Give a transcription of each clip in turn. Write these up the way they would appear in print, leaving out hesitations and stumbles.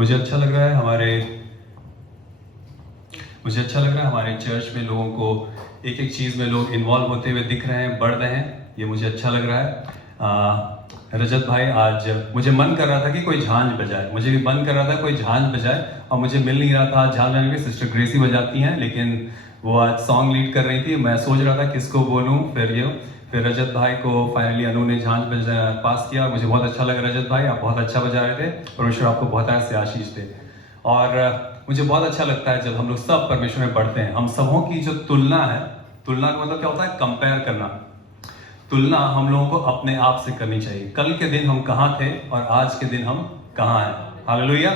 मुझे अच्छा लग रहा है हमारे चर्च में लोगों को एक एक चीज़ में लोग इन्वॉल्व होते हुए दिख रहे हैं, बढ़ रहे हैं। ये मुझे अच्छा लग रहा है। रजत भाई, आज मुझे मन कर रहा था कि कोई झांझ बजाए, मुझे भी मन कर रहा था कोई झांझ बजाए, और मुझे मिल नहीं रहा था। झांझ बजाने के सिस्टर ग्रेसी बजाती हैं, लेकिन वो आज सॉन्ग लीड कर रही थी। मैं सोच रहा था किसको बोलूँ, फिर रजत भाई को फाइनली अनु ने झांझ पास किया। मुझे बहुत अच्छा लगा रजत भाई, आप बहुत अच्छा बजा रहे थे। परमेश्वर आपको बहुत ऐसे आशीष दे। और मुझे बहुत अच्छा लगता है जब हम लोग सब परमेश्वर में बढ़ते हैं। हम सबों की जो तुलना है, तुलना का मतलब क्या होता है? कंपेयर करना। तुलना हम लोगों को अपने आप से करनी चाहिए। कल के दिन हम कहाँ थे और आज के दिन हम कहाँ हैं। Hallelujah,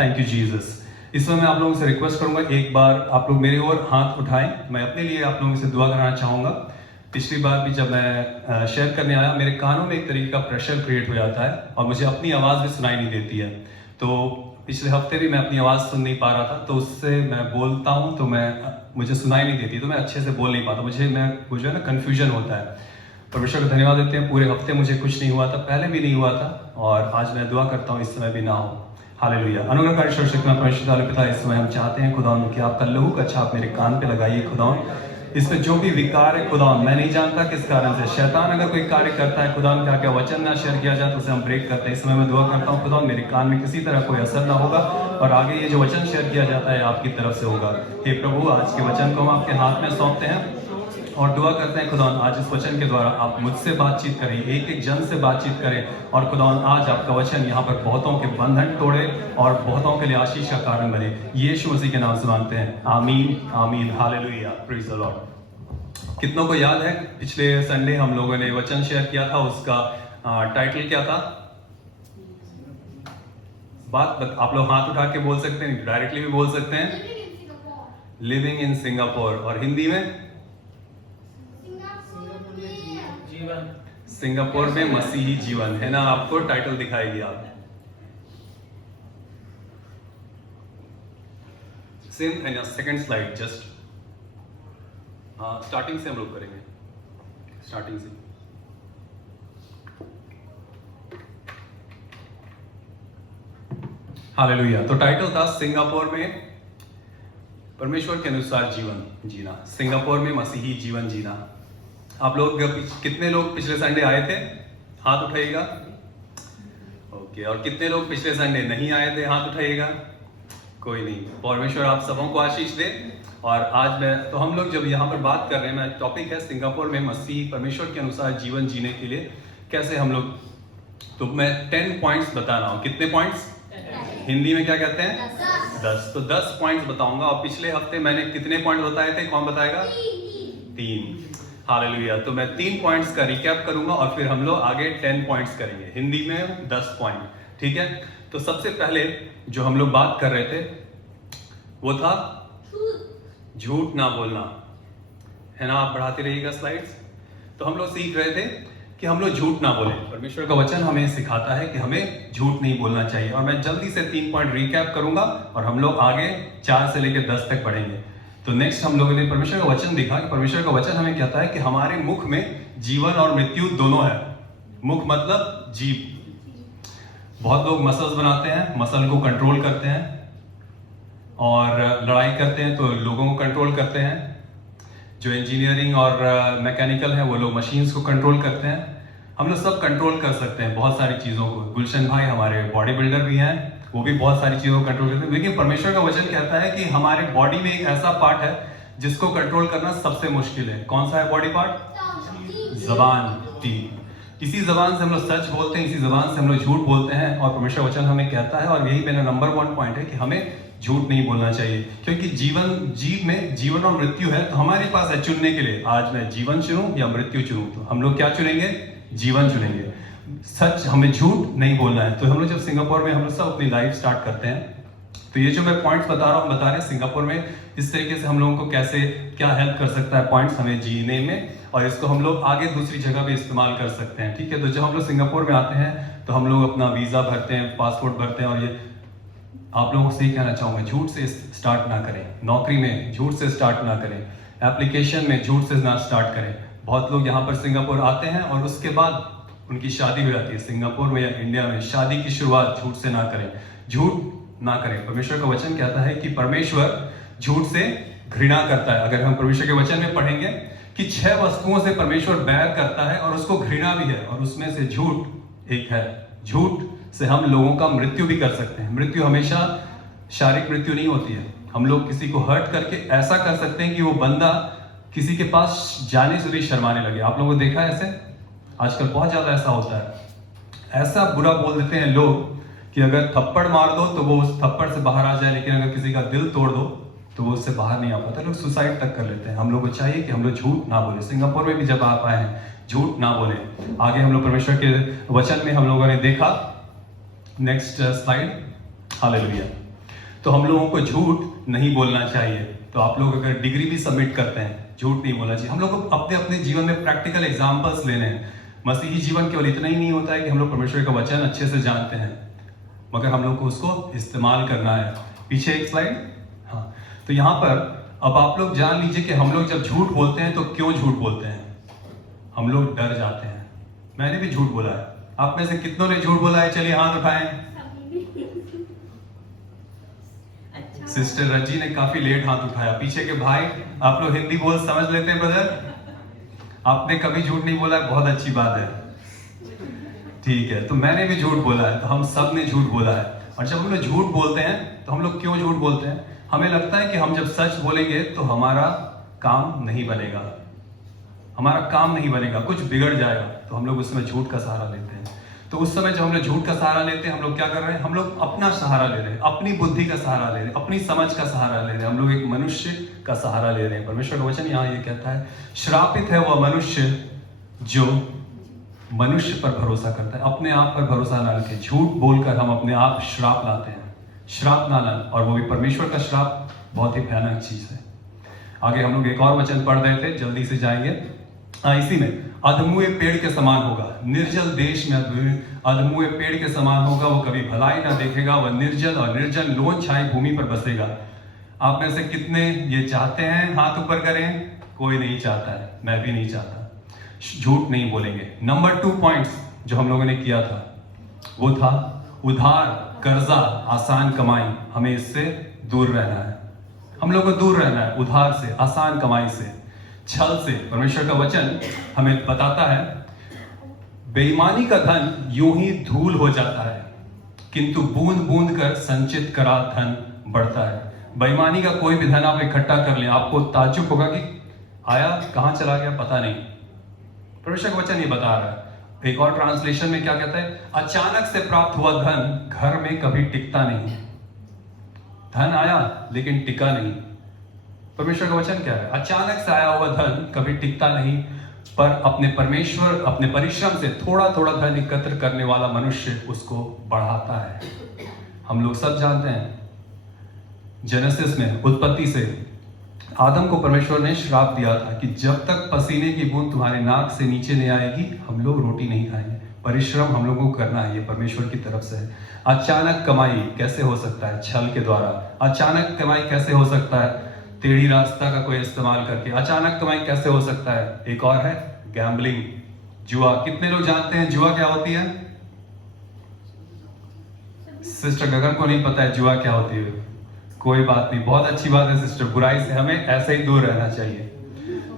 thank you Jesus. इस समय मैं आप लोगों से रिक्वेस्ट करूंगा, एक बार आप लोग मेरी ओर हाथ उठाएं। मैं अपने लिए आप लोगों से दुआ कराना चाहूंगा। पिछली बार भी जब मैं शेयर करने आया, मेरे कानों में एक तरीके का प्रेशर क्रिएट हो जाता है और मुझे अपनी आवाज़ भी सुनाई नहीं देती है। तो पिछले हफ्ते भी मैं अपनी आवाज़ सुन नहीं पा रहा था, तो उससे मैं बोलता हूँ तो मुझे सुनाई नहीं देती, तो मैं अच्छे से बोल नहीं पाता। मुझे ना कन्फ्यूजन होता है। परमेश्वर को धन्यवाद देते हैं, पूरे हफ्ते मुझे कुछ नहीं हुआ था, पहले भी नहीं हुआ था, और आज मैं दुआ करता हूँ इस समय भी ना हो। हालेलुया। अनुग्रहकारी सर्वशक्तिमान परमेश्वर ताले पिता, इस समय हम चाहते हैं खुदावन कि आपका लहू का छाप मेरे कान पे लगाइए खुदावन। इसमें जो भी विकार है खुदावन, मैं नहीं जानता किस कारण से शैतान अगर कोई कार्य करता है खुदावन, क्या क्या वचन ना शेयर किया जाए तो उसे हम ब्रेक करते हैं। इस समय मैं दुआ करता हूँ खुदावन, मेरे कान में किसी तरह कोई असर ना होगा, और आगे ये जो वचन शेयर किया जाता है आपकी तरफ से होगा। हे प्रभु, आज के वचन को हम आपके हाथ में सौंपते हैं और दुआ करते हैं खुदावन, आज इस वचन के द्वारा आप मुझसे बातचीत करें, एक एक जन से बातचीत करें। और खुदावन, आज आपका वचन यहाँ पर बहुतों के बंधन तोड़े और बहुतों के लिए आशीष का कारण बने। यीशु मसीह के नाम से मांगते हैं, आमीन आमीन। Hallelujah, praise the Lord. कितनों को याद है पिछले संडे हम लोगों ने वचन शेयर किया था, उसका टाइटल क्या था? आप लोग हाथ उठा के बोल सकते हैं, डायरेक्टली भी बोल सकते हैं। Living in Singapore. और हिंदी में सिंगापुर में मसीही जीवन, है ना? आपको टाइटल दिखाएगी आप। सेम है ना? Second slide just. हाँ, स्टार्टिंग से हम लोग करेंगे, स्टार्टिंग से। हालेलुया। तो टाइटल था सिंगापुर में परमेश्वर के अनुसार जीवन जीना, सिंगापुर में मसीही जीवन जीना। आप लोग कितने लोग पिछले संडे आए थे? हाथ उठाइएगा। ओके। और कितने लोग पिछले संडे नहीं आए थे? हाथ उठाइएगा। कोई नहीं। परमेश्वर आप सबों को आशीष दे। और आज तो हम लोग जब यहाँ पर बात कर रहे हैं, टॉपिक है सिंगापुर में मसीह परमेश्वर के अनुसार जीवन जीने के लिए कैसे हम लोग। तो मैं 10 पॉइंट्स बता रहा हूँ। कितने पॉइंट्स? हिंदी में क्या कहते हैं? 10। तो 10 पॉइंट्स बताऊंगा। और पिछले हफ्ते मैंने कितने पॉइंट बताए थे? कौन बताएगा? 3। हालेलुया। तो मैं 3 पॉइंट्स का रिकैप करूंगा और फिर हम लोग आगे 10 पॉइंट्स करेंगे। हिंदी में 10 पॉइंट, ठीक है? तो सबसे पहले जो हम लोग बात कर रहे थे वो था झूठ ना बोलना, है ना? आप बढ़ाते रहिएगा स्लाइड्स। तो हम लोग सीख रहे थे कि हम लोग झूठ ना बोलें। परमेश्वर का वचन हमें सिखाता है कि हमें झूठ नहीं बोलना चाहिए। और मैं जल्दी से 3 पॉइंट रिकैप करूंगा और हम लोग आगे 4 से लेकर 10 तक पढ़ेंगे। तो नेक्स्ट हम लोगों ने परमेश्वर का वचन देखा कि परमेश्वर का वचन हमें कहता है कि हमारे मुख में जीवन और मृत्यु दोनों है। मुख मतलब जीभ। बहुत लोग मसल्स बनाते हैं, मसल को कंट्रोल करते हैं, और लड़ाई करते हैं तो लोगों को कंट्रोल करते हैं। जो इंजीनियरिंग और मैकेनिकल है वो लोग मशीन्स को कंट्रोल करते हैं। हम लोग सब कंट्रोल कर सकते हैं बहुत सारी चीज़ों को। गुलशन भाई हमारे बॉडी बिल्डर भी हैं, वो भी बहुत सारी चीज़ों को कंट्रोल करते हैं। लेकिन परमेश्वर का वचन कहता है कि हमारे बॉडी में एक ऐसा पार्ट है जिसको कंट्रोल करना सबसे मुश्किल है। कौन सा है बॉडी पार्ट? जबान, टीथ। इसी जबान से हम लोग सच बोलते हैं, इसी जबान से हम लोग झूठ बोलते हैं। और परमेश्वर वचन हमें कहता है, और यही मेरा नंबर 1 पॉइंट है, कि हमें झूठ नहीं बोलना चाहिए। क्योंकि जीव में जीवन और मृत्यु है, तो हमारे पास है चुनने के लिए, आज मैं जीवन चुनूं या मृत्यु चुनूं। तो हम लोग क्या चुनेंगे? जीवन चुनेंगे। सच, हमें झूठ नहीं बोलना है। तो हम लोग जब सिंगापुर में हम लोग सब अपनी लाइफ स्टार्ट करते हैं, तो ये जो मैं पॉइंट्स बता रहे हैं सिंगापुर में इस तरीके से हम लोगों को कैसे क्या हेल्प कर सकता है पॉइंट्स हमें जीने में, और इसको हम लोग आगे दूसरी जगह भी इस्तेमाल कर सकते हैं, ठीक है? तो जब हम लोग सिंगापुर में आते हैं तो हम लोग अपना वीज़ा भरते हैं, पासपोर्ट भरते हैं। और ये आप लोगों से ही कहना चाहूँगा, झूठ से स्टार्ट ना करें। नौकरी में झूठ से स्टार्ट ना करें, एप्लीकेशन में झूठ से ना स्टार्ट करें। बहुत लोग यहाँ पर सिंगापुर आते हैं और उसके बाद उनकी शादी हो जाती है। सिंगापुर में या इंडिया में शादी की शुरुआत झूठ से ना करें, झूठ ना करें। परमेश्वर का वचन कहता है कि परमेश्वर झूठ से घृणा करता है। अगर हम परमेश्वर के वचन में पढ़ेंगे कि 6 वस्तुओं से परमेश्वर बैर करता है और उसको घृणा भी है, और उसमें से झूठ एक है। झूठ से हम लोगों का मृत्यु भी कर सकते हैं। मृत्यु हमेशा शारीरिक मृत्यु नहीं होती है। हम लोग किसी को हर्ट करके ऐसा कर सकते हैं कि वो बंदा किसी के पास जाने से भी शर्माने लगे। आप लोगों को देखा है ऐसे? आजकल बहुत ज्यादा ऐसा होता है। ऐसा बुरा बोल देते हैं लोग कि अगर थप्पड़ मार दो तो वो उस थप्पड़ से बाहर आ जाए, लेकिन अगर किसी का दिल तोड़ दो तो वो उससे बाहर नहीं आ पाता। लोग सुसाइड तक कर लेते हैं। हम लोग को चाहिए कि हम लोग झूठ ना बोले। सिंगापुर में भी जब आप आए हैं, झूठ ना बोले। आगे हम लोग परमेश्वर के वचन में हम लोगों ने देखा, नेक्स्ट स्लाइड, हालेलुया। तो हम लोगों को झूठ नहीं बोलना चाहिए। तो आप लोग अगर डिग्री भी सबमिट करते हैं, झूठ नहीं बोलना चाहिए। हम लोग को अपने अपने जीवन में प्रैक्टिकल एग्जांपल्स लेने हैं। मसीही जीवन केवल इतना ही नहीं होता है कि हम लोग परमेश्वर का वचन अच्छे से जानते हैं, मगर हम लोग को उसको इस्तेमाल करना है। पीछे एक स्लाइड, हाँ। तो यहाँ पर अब आप लोग जान लीजिए कि हम लोग जब झूठ बोलते हैं तो क्यों झूठ बोलते हैं। हम लोग डर जाते हैं। मैंने भी झूठ बोला है। आप में से कितनों ने झूठ बोला है? चलिए हाथ उठाएं। सिस्टर रजी ने काफी लेट हाथ उठाया। पीछे के भाई, आप लोग हिंदी बोल समझ लेते हैं ब्रदर? आपने कभी झूठ नहीं बोला, बहुत अच्छी बात है। ठीक है, तो मैंने भी झूठ बोला है। तो हम सब ने झूठ बोला है। और जब हम लोग झूठ बोलते हैं तो हम लोग क्यों झूठ बोलते हैं? हमें लगता है कि हम जब सच बोलेंगे तो हमारा काम नहीं बनेगा, हमारा काम नहीं बनेगा, कुछ बिगड़ जाएगा। तो हम लोग उस समय झूठ का सहारा लेते हैं। तो उस समय जब हम लोग झूठ का सहारा लेते हैं, हम लोग क्या कर रहे हैं? हम लोग अपना सहारा ले रहे हैं, अपनी बुद्धि का सहारा ले रहे हैं, अपनी समझ का सहारा ले रहे हैं। हम लोग एक मनुष्य का सहारा ले रहे हैं। परमेश्वर का वचन यहाँ ये कहता है, श्रापित है वह मनुष्य जो मनुष्य पर भरोसा करता है, अपने आप पर भरोसा ना रखे। झूठ बोलकर हम अपने आप श्राप लाते हैं। श्राप ना लाएं, और वो भी परमेश्वर का श्राप बहुत ही भयानक चीज है। आगे हम लोग एक और वचन पढ़ रहे थे, जल्दी से जाएंगे। इसी में, अधमुए पेड़ के समान होगा, निर्जल देश में अधमुए पेड़ के समान होगा, वो कभी भलाई ना देखेगा, वह निर्जल और निर्जन लोन छाई भूमि पर बसेगा। आप में से कितने ये चाहते हैं? हाथ ऊपर करें। कोई नहीं चाहता है, मैं भी नहीं चाहता। झूठ नहीं बोलेंगे। नंबर 2 पॉइंट्स जो हम लोगों ने किया था वो था उधार, कर्जा, आसान कमाई। हमें इससे दूर रहना है। हम लोग को दूर रहना है उधार से, आसान कमाई से, छल से। परमेश्वर का वचन हमें बताता है, बेईमानी का धन यूं ही धूल हो जाता है, किंतु बूंद बूंद कर संचित करा धन बढ़ता है। बेईमानी का कोई भी धन आप इकट्ठा कर लें, आपको ताज्जुब होगा कि आया कहां चला गया, पता नहीं। परमेश्वर का वचन ये बता रहा है। एक और ट्रांसलेशन में क्या कहता है? अचानक से प्राप्त हुआ धन घर में कभी टिकता नहीं। धन आया लेकिन टिका नहीं। परमेश्वर का वचन क्या है? अचानक से आया हुआ धन कभी टिकता नहीं, पर अपने परमेश्वर अपने परिश्रम से थोड़ा थोड़ा धन एकत्र करने वाला मनुष्य उसको बढ़ाता है। हम लोग सब जानते हैं, जेनेसिस में, उत्पत्ति से, आदम को परमेश्वर ने श्राप दिया था कि जब तक पसीने की बूंद तुम्हारे नाक से नीचे नहीं आएगी, हम लोग रोटी नहीं खाएंगे। परिश्रम हम लोगों को करना है, ये परमेश्वर की तरफ से है। अचानक कमाई कैसे हो सकता है? छल के द्वारा। अचानक कमाई कैसे हो सकता है? टेढ़ी रास्ता का कोई इस्तेमाल करके। अचानक कमाई कैसे हो सकता है? एक और है गैम्बलिंग, जुआ। कितने लोग जानते हैं जुआ क्या होती है? सिस्टर गगन को नहीं पता है जुआ क्या होती है। कोई बात नहीं, बहुत अच्छी बात है सिस्टर। बुराई से हमें ऐसे ही दूर रहना चाहिए।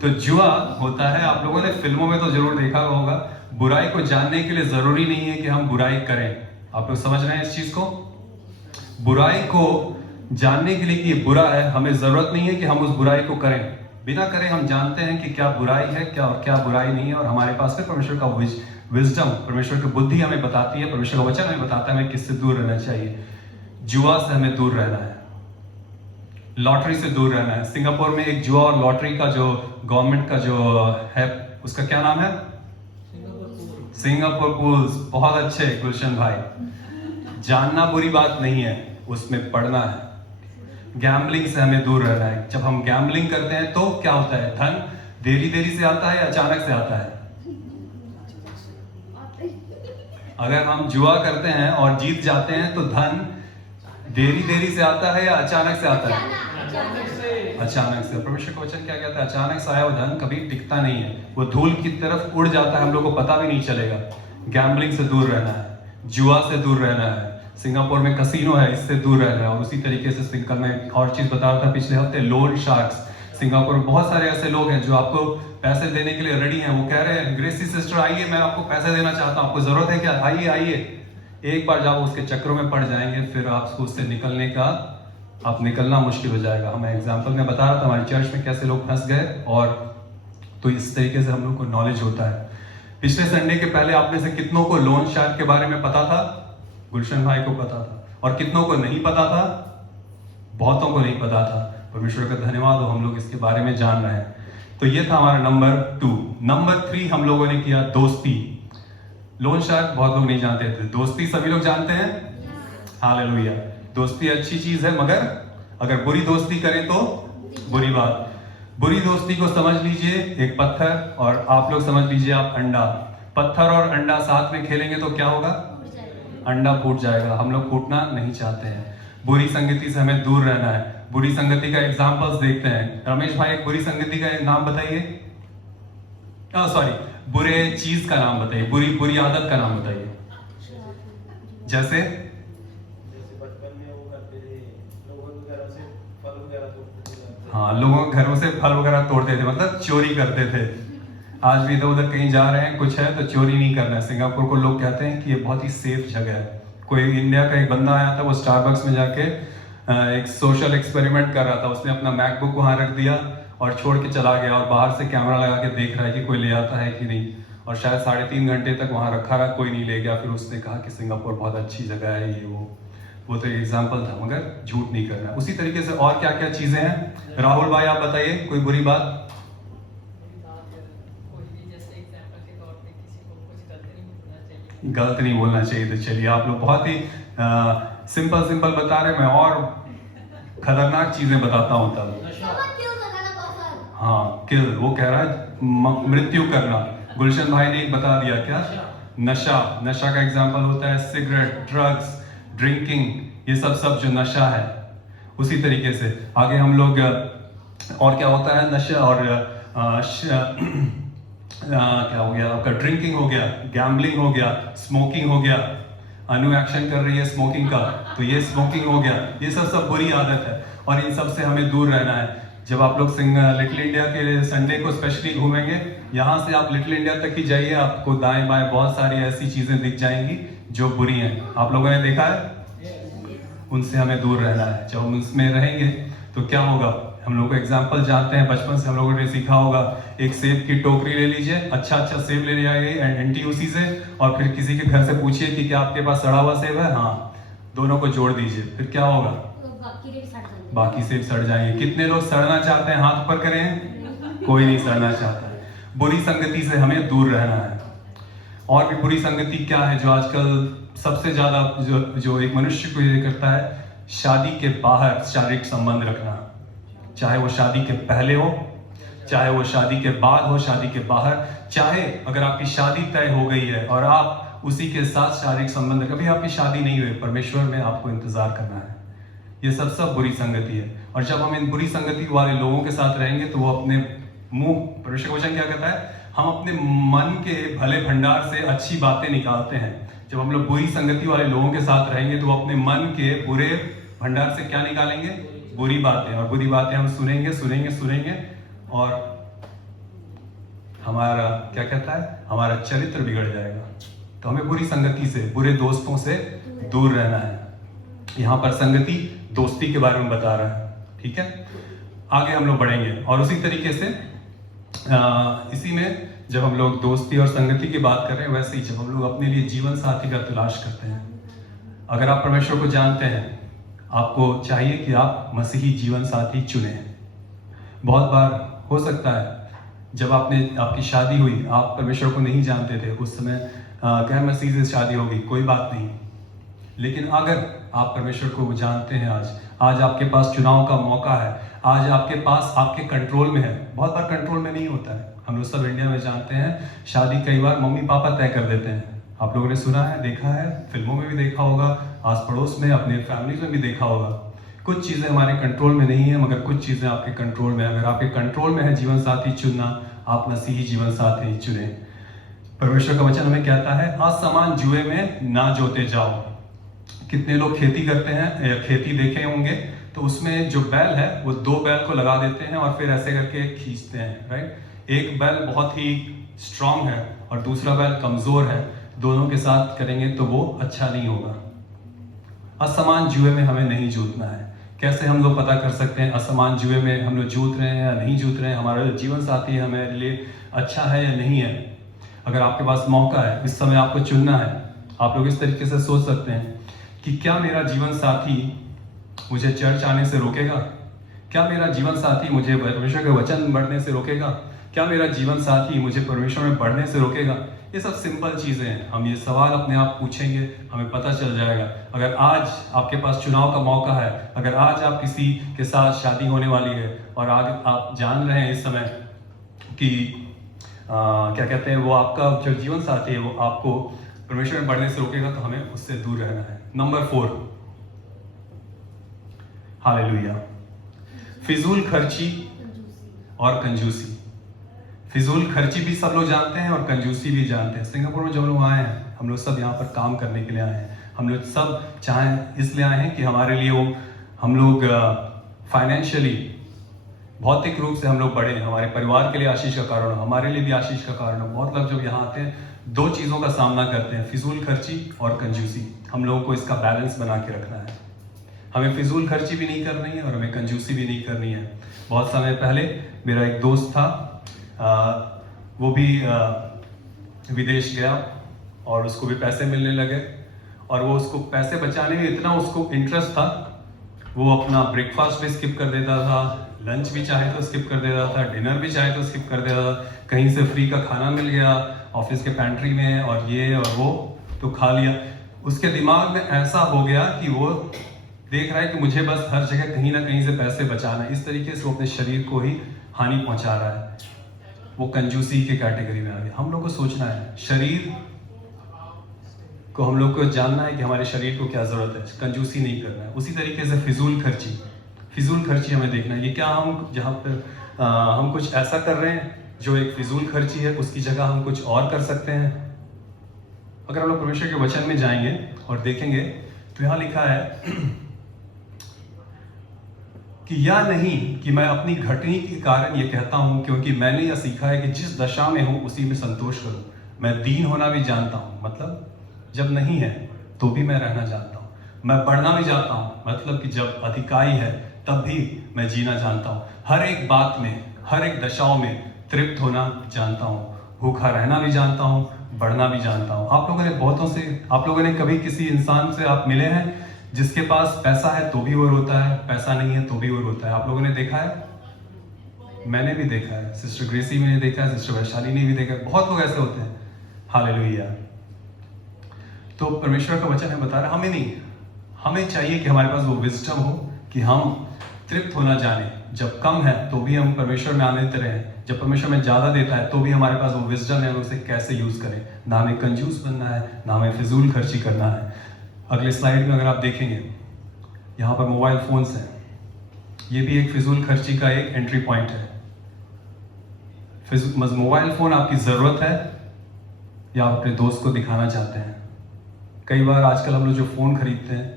तो जुआ होता है, आप लोगों ने फिल्मों में तो जरूर देखा होगा। बुराई को जानने के लिए जरूरी नहीं है कि हम बुराई करें। आप लोग समझ रहे हैं इस चीज को? बुराई को जानने के लिए कि ये बुरा है, हमें जरूरत नहीं है कि हम उस बुराई को करें। बिना करें हम जानते हैं कि क्या बुराई है, क्या और क्या बुराई नहीं है। और हमारे पास में परमेश्वर का विजडम, परमेश्वर की बुद्धि हमें बताती है, परमेश्वर का वचन हमें बताता है हमें किससे दूर रहना चाहिए। जुआ से हमें दूर रहना है, लॉटरी से दूर रहना है। सिंगापुर में एक जुआ और लॉटरी का जो गवर्नमेंट का जो है, उसका क्या नाम है? Singapore pools. बहुत अच्छे गुलशन भाई। जानना बुरी बात नहीं है, उसमें पढ़ना है। गैम्बलिंग से हमें दूर रहना है। जब हम गैम्बलिंग करते हैं तो क्या होता है? धन देरी देरी से आता है या अचानक से आता है? अगर हम जुआ करते हैं और जीत जाते हैं तो धन देरी देरी से आता है या अचानक से आता है? अचानक से। परमेश्वर का वचन क्या कहता है? अचानक से आया वो धन कभी टिकता नहीं है, वो धूल की तरफ उड़ जाता है, हम लोग को पता भी नहीं चलेगा। गैम्बलिंग से दूर रहना है, जुआ से दूर रहना है, सिंगापुर में कसिनो है, इससे दूर रहना है। और उसी तरीके से कल मैं एक और चीज़ बता रहा था पिछले हफ्ते, लोन शार्क्स। सिंगापुर में बहुत सारे ऐसे लोग हैं जो आपको पैसे देने के लिए रेडी हैं। वो कह रहे हैं ग्रेसी सिस्टर आइए, मैं आपको पैसे देना चाहता हूँ, आपको ज़रूरत है क्या, आइए आइए। एक बार जब उसके चक्रों में पड़ जाएंगे फिर आपको उससे निकलने का, आप निकलना मुश्किल हो जाएगा। हमें एग्जाम्पल में बता रहा था हमारी चर्च में कैसे लोग फंस गए, और तो इस तरीके से हम लोग को नॉलेज होता है। पिछले संडे के पहले आप में से कितनों को लोन शार्क के बारे में पता था? गुलशन भाई को पता था। और कितनों को नहीं पता था? बहुतों को नहीं पता था। परमेश्वर का धन्यवाद हो, हम लोग इसके बारे में जान रहे हैं। तो ये था हमारा नंबर 2। नंबर 3 हम लोगों ने किया दोस्ती। लोन शार्क बहुत लोग नहीं जानते थे, दोस्ती सभी लोग जानते हैं। हालेलुया। दोस्ती अच्छी चीज है, मगर अगर बुरी दोस्ती करें तो बुरी बात। बुरी दोस्ती को समझ लीजिए एक पत्थर, और आप लोग समझ लीजिए आप अंडा। पत्थर और अंडा साथ में खेलेंगे तो क्या होगा? अंडा फूट जाएगा। हम लोग फूटना नहीं चाहते हैं। बुरी संगति से हमें दूर रहना है। बुरी संगति का एग्जाम्पल्स देखते हैं। रमेश भाई एक बुरी संगति का एक नाम बताइए। सॉरी, बुरे चीज का नाम बताइए, बुरी आदत का नाम बताइए। जैसे बचपन में वो करते थे, लोगों के घरों से फल वगैरह तोड़ते थे। हाँ, लोगों के घरों से फल वगैरह तोड़ते थे, मतलब चोरी करते थे। आज भी इधर उधर कहीं जा रहे हैं, कुछ है तो चोरी नहीं करना है। सिंगापुर को लोग कहते हैं कि ये बहुत ही सेफ जगह है। कोई इंडिया का एक बंदा आया था, वो स्टारबक्स में जाके एक सोशल एक्सपेरिमेंट कर रहा था। उसने अपना मैकबुक वहां रख दिया और छोड़ के चला गया, और बाहर से कैमरा लगा के देख रहा है कि कोई ले आता है कि नहीं। और शायद 3.5 घंटे तक वहां रखा रहा, कोई नहीं ले गया। फिर उसने कहा कि सिंगापुर बहुत अच्छी जगह है, ये वो तो एग्जाम्पल था, मगर झूठ नहीं करना। उसी तरीके से और क्या क्या चीजें हैं? राहुल भाई आप बताइए कोई बुरी बात। गलत नहीं बोलना चाहिए। तो चलिए, आप लोग बहुत ही सिंपल बता रहे, मैं और खतरनाक चीजें बताता हूँ तब। हाँ, किल, वो कह रहा है मृत्यु करना। गुलशन भाई ने एक बता दिया, क्या? नशा का एग्जाम्पल होता है सिगरेट, ड्रग्स, ड्रिंकिंग, ये सब जो नशा है। उसी तरीके से आगे हम लोग और क्या होता है? नशा और क्या हो गया आपका? ड्रिंकिंग हो गया, गैम्बलिंग हो गया, स्मोकिंग हो गया। अनु एक्शन कर रही है स्मोकिंग का, तो ये स्मोकिंग हो गया। ये सब बुरी आदत है, और इन सब से हमें दूर रहना है। जब आप लोग लिटिल इंडिया के संडे को स्पेशली घूमेंगे, यहाँ से आप लिटिल इंडिया तक ही जाइए, आपको दाएं बाएं बहुत सारी ऐसी चीजें दिख जाएंगी जो बुरी हैं। आप लोगों ने देखा है, उनसे हमें दूर रहना है। जब हम उसमें रहेंगे तो क्या होगा? हम लोग को एग्जाम्पल जानते हैं, बचपन से हम लोगों ने सीखा होगा। एक सेब की टोकरी ले लीजिए, अच्छा सेब ले आइए एनटीयूसी से, और फिर किसी के घर से पूछिए कि क्या आपके पास सड़ा हुआ सेब है? हाँ, दोनों को जोड़ दीजिए, फिर क्या होगा? बाकी सेब सड़ जाएंगे। कितने लोग सड़ना चाहते हैं? हाथ ऊपर करें। कोई नहीं सड़ना चाहता है। बुरी संगति से हमें दूर रहना है। और भी बुरी संगति क्या है जो आजकल सबसे ज्यादा जो एक मनुष्य को ये करता है? शादी के बाहर शारीरिक संबंध रखना। चाहे वो शादी के पहले हो, चाहे वो शादी के बाद हो, शादी के बाहर, चाहे अगर आपकी शादी तय हो गई है और आप उसी के साथ शारीरिक संबंध, कभी आपकी शादी नहीं हुई, परमेश्वर में आपको इंतजार करना है। ये सब बुरी संगति है। और जब हम इन बुरी संगति वाले लोगों के साथ रहेंगे तो वो अपने मुंह, परमेश्वर का वचन क्या कहता है? हम अपने मन के भले भंडार से अच्छी बातें निकालते हैं। जब हम लोग बुरी संगति वाले लोगों के साथ रहेंगे तो वो अपने मन के बुरे भंडार से क्या निकालेंगे? बुरी बातें। और बुरी बातें हम सुनेंगे, और हमारा क्या कहता है? हमारा चरित्र बिगड़ जाएगा। तो हमें बुरी संगति से, बुरे दोस्तों से दूर रहना है। यहाँ पर संगति दोस्ती के बारे में बता रहा है, ठीक है? आगे हम लोग बढ़ेंगे, और उसी तरीके से इसी में जब हम लोग दोस्ती और संगति की बात कर रहे हैं, वैसे ही जब हम लोग अपने लिए जीवन साथी का तलाश करते हैं, अगर आप परमेश्वर को जानते हैं, आपको चाहिए कि आप मसीही जीवन साथी चुनें। बहुत बार हो सकता है जब आपकी शादी हुई, आप परमेश्वर को नहीं जानते थे, उस समय गैर मसीह से शादी होगी, कोई बात नहीं। लेकिन अगर आप परमेश्वर को जानते हैं, आज आपके पास चुनाव का मौका है। आज आपके पास, आपके कंट्रोल में है। बहुत बार कंट्रोल में नहीं होता है। हम लोग सब इंडिया में जानते हैं, शादी कई बार मम्मी पापा तय कर देते हैं। आप लोगों ने सुना है, देखा है, फिल्मों में भी देखा होगा, आस पड़ोस में, अपने फैमिलीज में भी देखा होगा। कुछ चीज़ें हमारे कंट्रोल में नहीं है, मगर कुछ चीज़ें आपके कंट्रोल में। अगर आपके कंट्रोल में है जीवन साथी चुनना, आप मसीही जीवन साथी चुने। परमेश्वर का वचन हमें कहता है असमान जुए में ना जोते जाओ। कितने लोग खेती करते हैं या खेती देखे होंगे, तो उसमें जो बैल है वो 2 बैल को लगा देते हैं और फिर ऐसे करके खींचते हैं, राइट। एक बैल बहुत ही स्ट्रांग है और दूसरा बैल कमजोर है, दोनों के साथ करेंगे तो वो अच्छा नहीं होगा। असमान जुए में हमें नहीं जूतना है। कैसे हम लोग पता कर सकते हैं असमान जुए में हम लोग जूत रहे हैं या नहीं जूत रहे हैं, हमारा जो जीवन साथी है हमारे लिए अच्छा है या नहीं है। अगर आपके पास मौका है, इस समय आपको चुनना है, आप लोग इस तरीके से सोच सकते हैं कि क्या मेरा जीवन साथी मुझे चर्च आने से रोकेगा? क्या मेरा जीवन साथी मुझे परमेश्वर के वचन पढ़ने से रोकेगा? क्या मेरा जीवन साथी मुझे परमेश्वर में पढ़ने से रोकेगा? ये सब सिंपल चीज़ें हैं। हम ये सवाल अपने आप पूछेंगे, हमें पता चल जाएगा। अगर आज आपके पास चुनाव का मौका है, अगर आज आप किसी के साथ शादी होने वाली है और आज आप जान रहे हैं इस समय कि क्या कहते हैं, वो आपका जो जीवन साथी है वो आपको परमेश्वर में पढ़ने से रोकेगा, तो हमें उससे दूर रहना है। नंबर 4, हालेलुया, फिजूल खर्ची और कंजूसी। फिजूल खर्ची भी सब लोग जानते हैं और कंजूसी भी जानते हैं। सिंगापुर में जब लोग आए हैं, हम लोग सब यहाँ पर काम करने के लिए आए हैं। हम लोग सब चाहें इसलिए आए हैं कि हमारे लिए वो हम लोग फाइनेंशियली, भौतिक रूप से हम लोग बढ़े, हमारे परिवार के लिए आशीष का कारण हो, हमारे लिए भी आशीष का कारण हो। बहुत लोग जब यहाँ आते हैं 2 चीज़ों का सामना करते हैं, फिजूल खर्ची और कंजूसी। हम लोगों को इसका बैलेंस बना के रखना है। हमें फिजूल खर्ची भी नहीं करनी है और हमें कंजूसी भी नहीं करनी है। बहुत समय पहले मेरा एक दोस्त था, वो भी विदेश गया और उसको भी पैसे मिलने लगे और वो उसको पैसे बचाने में इतना उसको इंटरेस्ट था, वो अपना ब्रेकफास्ट भी स्किप कर देता था, लंच भी चाहे तो स्किप कर देता था, डिनर भी चाहे तो स्किप कर देता था। कहीं से फ्री का खाना मिल गया ऑफिस के पैंट्री में और ये और वो, तो खा लिया। उसके दिमाग में ऐसा हो गया कि वो देख रहा है कि मुझे बस हर जगह कहीं ना कहीं से पैसे बचाना है। इस तरीके से वो अपने शरीर को ही हानि पहुंचा रहा है। वो कंजूसी की कैटेगरी में आ गया। हम लोग को सोचना है, शरीर को हम लोग को जानना है कि हमारे शरीर को क्या जरूरत है, कंजूसी नहीं करना है। उसी तरीके से फिजूल खर्ची हमें देखना है। ये क्या हम जहाँ पर हम कुछ ऐसा कर रहे हैं जो एक फिजूल खर्ची है, उसकी जगह हम कुछ और कर सकते हैं। अगर हम लोग परमेश्वर के वचन में जाएंगे और देखेंगे तो यहाँ लिखा है कि या नहीं कि मैं अपनी घटनी के कारण ये कहता हूं, क्योंकि मैंने यह सीखा है कि जिस दशा में हूं उसी में संतोष करूं। मैं दीन होना भी जानता हूं, मतलब जब नहीं है तो भी मैं रहना जानता हूं। मैं बढ़ना भी जानता हूं, मतलब कि जब अधिकाई है तब भी मैं जीना जानता हूं। हर एक बात में, हर एक दशाओं में तृप्त होना जानता हूं, भूखा रहना भी जानता हूं, बढ़ना भी जानता हूं। आप लोगों ने कभी किसी इंसान से आप मिले हैं जिसके पास पैसा है तो भी वो रोता है, पैसा नहीं है तो भी वो रोता है? आप लोगों ने देखा है? मैंने भी देखा है, सिस्टर ग्रेसी ने देखा है, सिस्टर वैशाली ने भी देखा है। बहुत लोग ऐसे होते हैं। हालेलुया। तो परमेश्वर का वचन है बता रहा, हमें नहीं, हमें चाहिए कि हमारे पास वो विजडम हो कि हम तृप्त होना जाने। जब कम है तो भी हम परमेश्वर में आनंदित रहें, जब परमेश्वर में ज्यादा देता है तो भी हमारे पास वो विजडम है, उसे कैसे यूज करें। ना हमें कंजूस बनना है, ना हमें फिजूल खर्ची करना है। अगले स्लाइड में अगर आप देखेंगे, यहाँ पर मोबाइल फोन्स हैं। ये भी एक फिजूल खर्ची का एक एंट्री पॉइंट है। मोबाइल फोन आपकी जरूरत है या आप अपने दोस्त को दिखाना चाहते हैं? कई बार आजकल हम लोग जो फोन खरीदते हैं,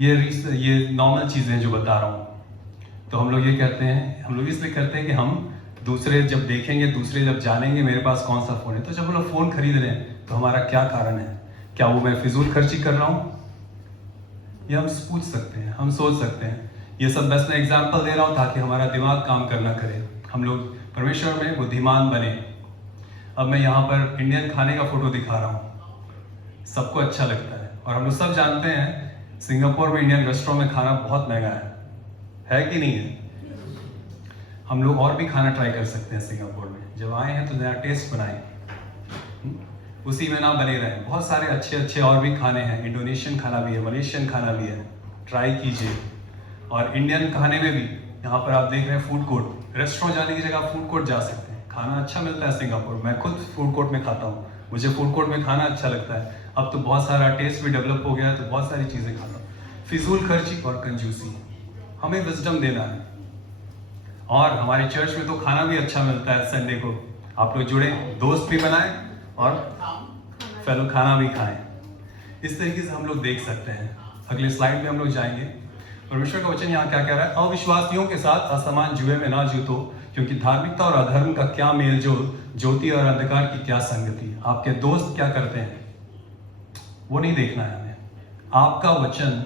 ये नॉर्मल चीजें हैं जो बता रहा हूँ। तो हम लोग ये कहते हैं, हम लोग इसलिए करते हैं कि हम दूसरे जब देखेंगे, दूसरे जब जानेंगे मेरे पास कौन सा फोन है। तो जब हम लोग फोन खरीद रहे हैं तो हमारा क्या कारण है? क्या वो मैं फिजूल खर्ची कर रहा हूँ? ये हम पूछ सकते हैं, हम सोच सकते हैं। ये सब बस मैं एग्जाम्पल दे रहा हूँ ताकि हमारा दिमाग काम करना करे, हम लोग परमेश्वर में बुद्धिमान बने। अब मैं यहाँ पर इंडियन खाने का फोटो दिखा रहा हूँ, सबको अच्छा लगता है और हम लोग सब जानते हैं सिंगापुर में इंडियन रेस्टोरेंट में खाना बहुत महंगा है कि नहीं है? हम लोग और भी खाना ट्राई कर सकते हैं सिंगापुर में। जब आए हैं तो नया टेस्ट बनाएं, उसी में ना बने रहें। बहुत सारे अच्छे अच्छे और भी खाने हैं, इंडोनेशियन खाना भी है, मलेशियन खाना भी है, ट्राई कीजिए। और इंडियन खाने में भी यहाँ पर आप देख रहे हैं फूड कोर्ट, रेस्टोरेंट जाने की जगह फूड कोर्ट जा सकते हैं। खाना अच्छा मिलता है सिंगापुर, मैं खुद फूड कोर्ट में खाता हूँ, मुझे फूड कोर्ट में खाना अच्छा लगता है। अब तो बहुत सारा टेस्ट भी डेवलप हो गया है, तो बहुत सारी चीज़ें खाता हूँ। फिजूल खर्ची और कंजूसी, हमें विजडम देना है। और हमारे चर्च में तो खाना भी अच्छा मिलता है संडे को। आप लोग जुड़े, दोस्त भी बनाए और फेलो खाना भी खाएं। इस तरीके से हम लोग देख सकते हैं। अगले स्लाइड में हम लोग जाएंगे। परमेश्वर का वचन यहाँ क्या कह रहा है? अविश्वासियों के साथ असमान जुए में ना जूतो, क्योंकि धार्मिकता और अधर्म का क्या मेल जोल, ज्योति और अंधकार की क्या संगति। आपके दोस्त क्या करते हैं वो नहीं देखना है हमें, आपका वचन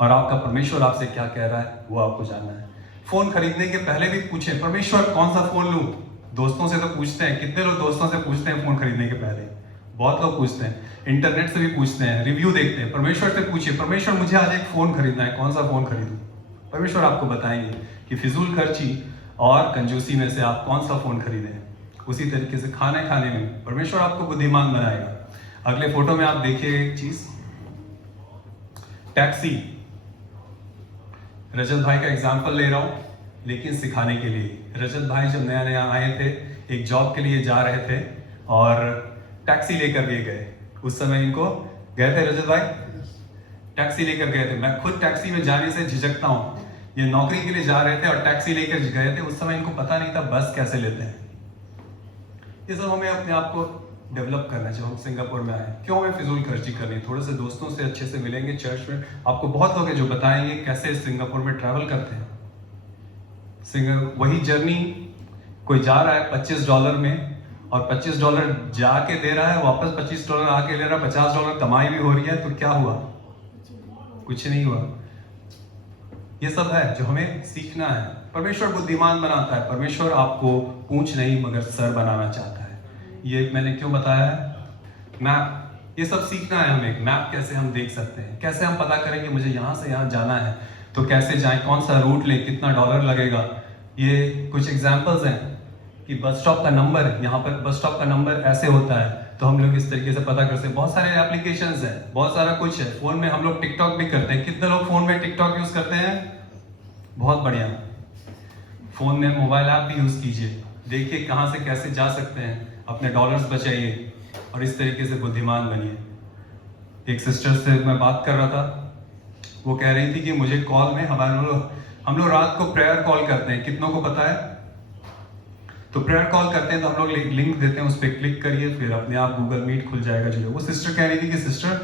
और आपका परमेश्वर आपसे क्या कह रहा है वो आपको जानना है। फोन खरीदने के पहले भी पूछें, परमेश्वर कौन सा फोन लूं? दोस्तों से तो पूछते हैं, कितने लोग दोस्तों से पूछते हैं फोन खरीदने के पहले? बहुत लोग पूछते हैं, इंटरनेट से भी पूछते हैं, रिव्यू देखते हैं। परमेश्वर से पूछिए, परमेश्वर मुझे आज एक फोन खरीदना है, कौन सा फोन खरीदूं? परमेश्वर आपको बताएंगे कि फिजूल खर्ची और कंजूसी में से आप कौन सा फोन खरीदें। उसी तरीके से खाने खाने में परमेश्वर आपको बुद्धिमान बनाएगा। अगले फोटो में आप देखिए एक चीज, टैक्सी। रजत भाई का एग्जाम्पल ले रहा हूं, लेकिन सिखाने के लिए। रजत भाई जब नया नया आए थे, एक जॉब के लिए जा रहे थे और टैक्सी लेकर के गए। उस समय इनको गए थे, रजत भाई टैक्सी लेकर गए थे। मैं खुद टैक्सी में जाने से झिझकता हूं। ये नौकरी के लिए जा रहे थे और टैक्सी लेकर गए थे। उस समय इनको पता नहीं था बस कैसे लेते हैं। ये सब हमें अपने आप को डेवलप करना चाहिए। हम सिंगापुर में आए, क्यों हमें फिजूल खर्ची करनी? थोड़े से दोस्तों से अच्छे से मिलेंगे चर्च में, आपको बहुत लोग हैं जो बताएंगे कैसे सिंगापुर में ट्रैवल करते हैं। वही जर्नी कोई जा रहा है $25 में और $25 जाके दे रहा है, वापस $25 आके ले रहा है, $50 कमाई भी हो रही है, तो क्या हुआ? कुछ नहीं हुआ। ये सब है जो हमें सीखना है। परमेश्वर बुद्धिमान बनाता है। परमेश्वर आपको पूंछ नहीं मगर सर बनाना चाहता है। ये मैंने क्यों बताया है? मैप, ये सब सीखना है हमें। मैप कैसे हम देख सकते हैं, कैसे हम पता करें कि मुझे यहाँ से यहाँ जाना है तो कैसे जाएं, कौन सा रूट लें, कितना डॉलर लगेगा। ये कुछ एग्जांपल्स हैं कि बस स्टॉप का नंबर, यहाँ पर बस स्टॉप का नंबर ऐसे होता है, तो हम लोग इस तरीके से पता कर सकते हैं। बहुत सारे एप्लीकेशंस हैं, बहुत सारा कुछ है। फोन में हम लोग टिकटॉक भी करते हैं। कितने लोग फोन में टिकटॉक यूज करते हैं? बहुत बढ़िया। फोन में मोबाइल ऐप भी यूज कीजिए, देखिए कहाँ से कैसे जा सकते हैं, अपने डॉलर्स बचाइए और इस तरीके से बुद्धिमान बनिए। एक सिस्टर से मैं बात कर रहा था, वो कह रही थी कि मुझे कॉल में हम लोग रात को प्रेयर कॉल करते हैं, कितनों को पता है? तो प्रेयर कॉल करते हैं तो हम लोग लिंक देते हैं, उस पर क्लिक करिए, फिर अपने आप गूगल मीट खुल जाएगा। जुड़े। वो सिस्टर कह रही थी कि सिस्टर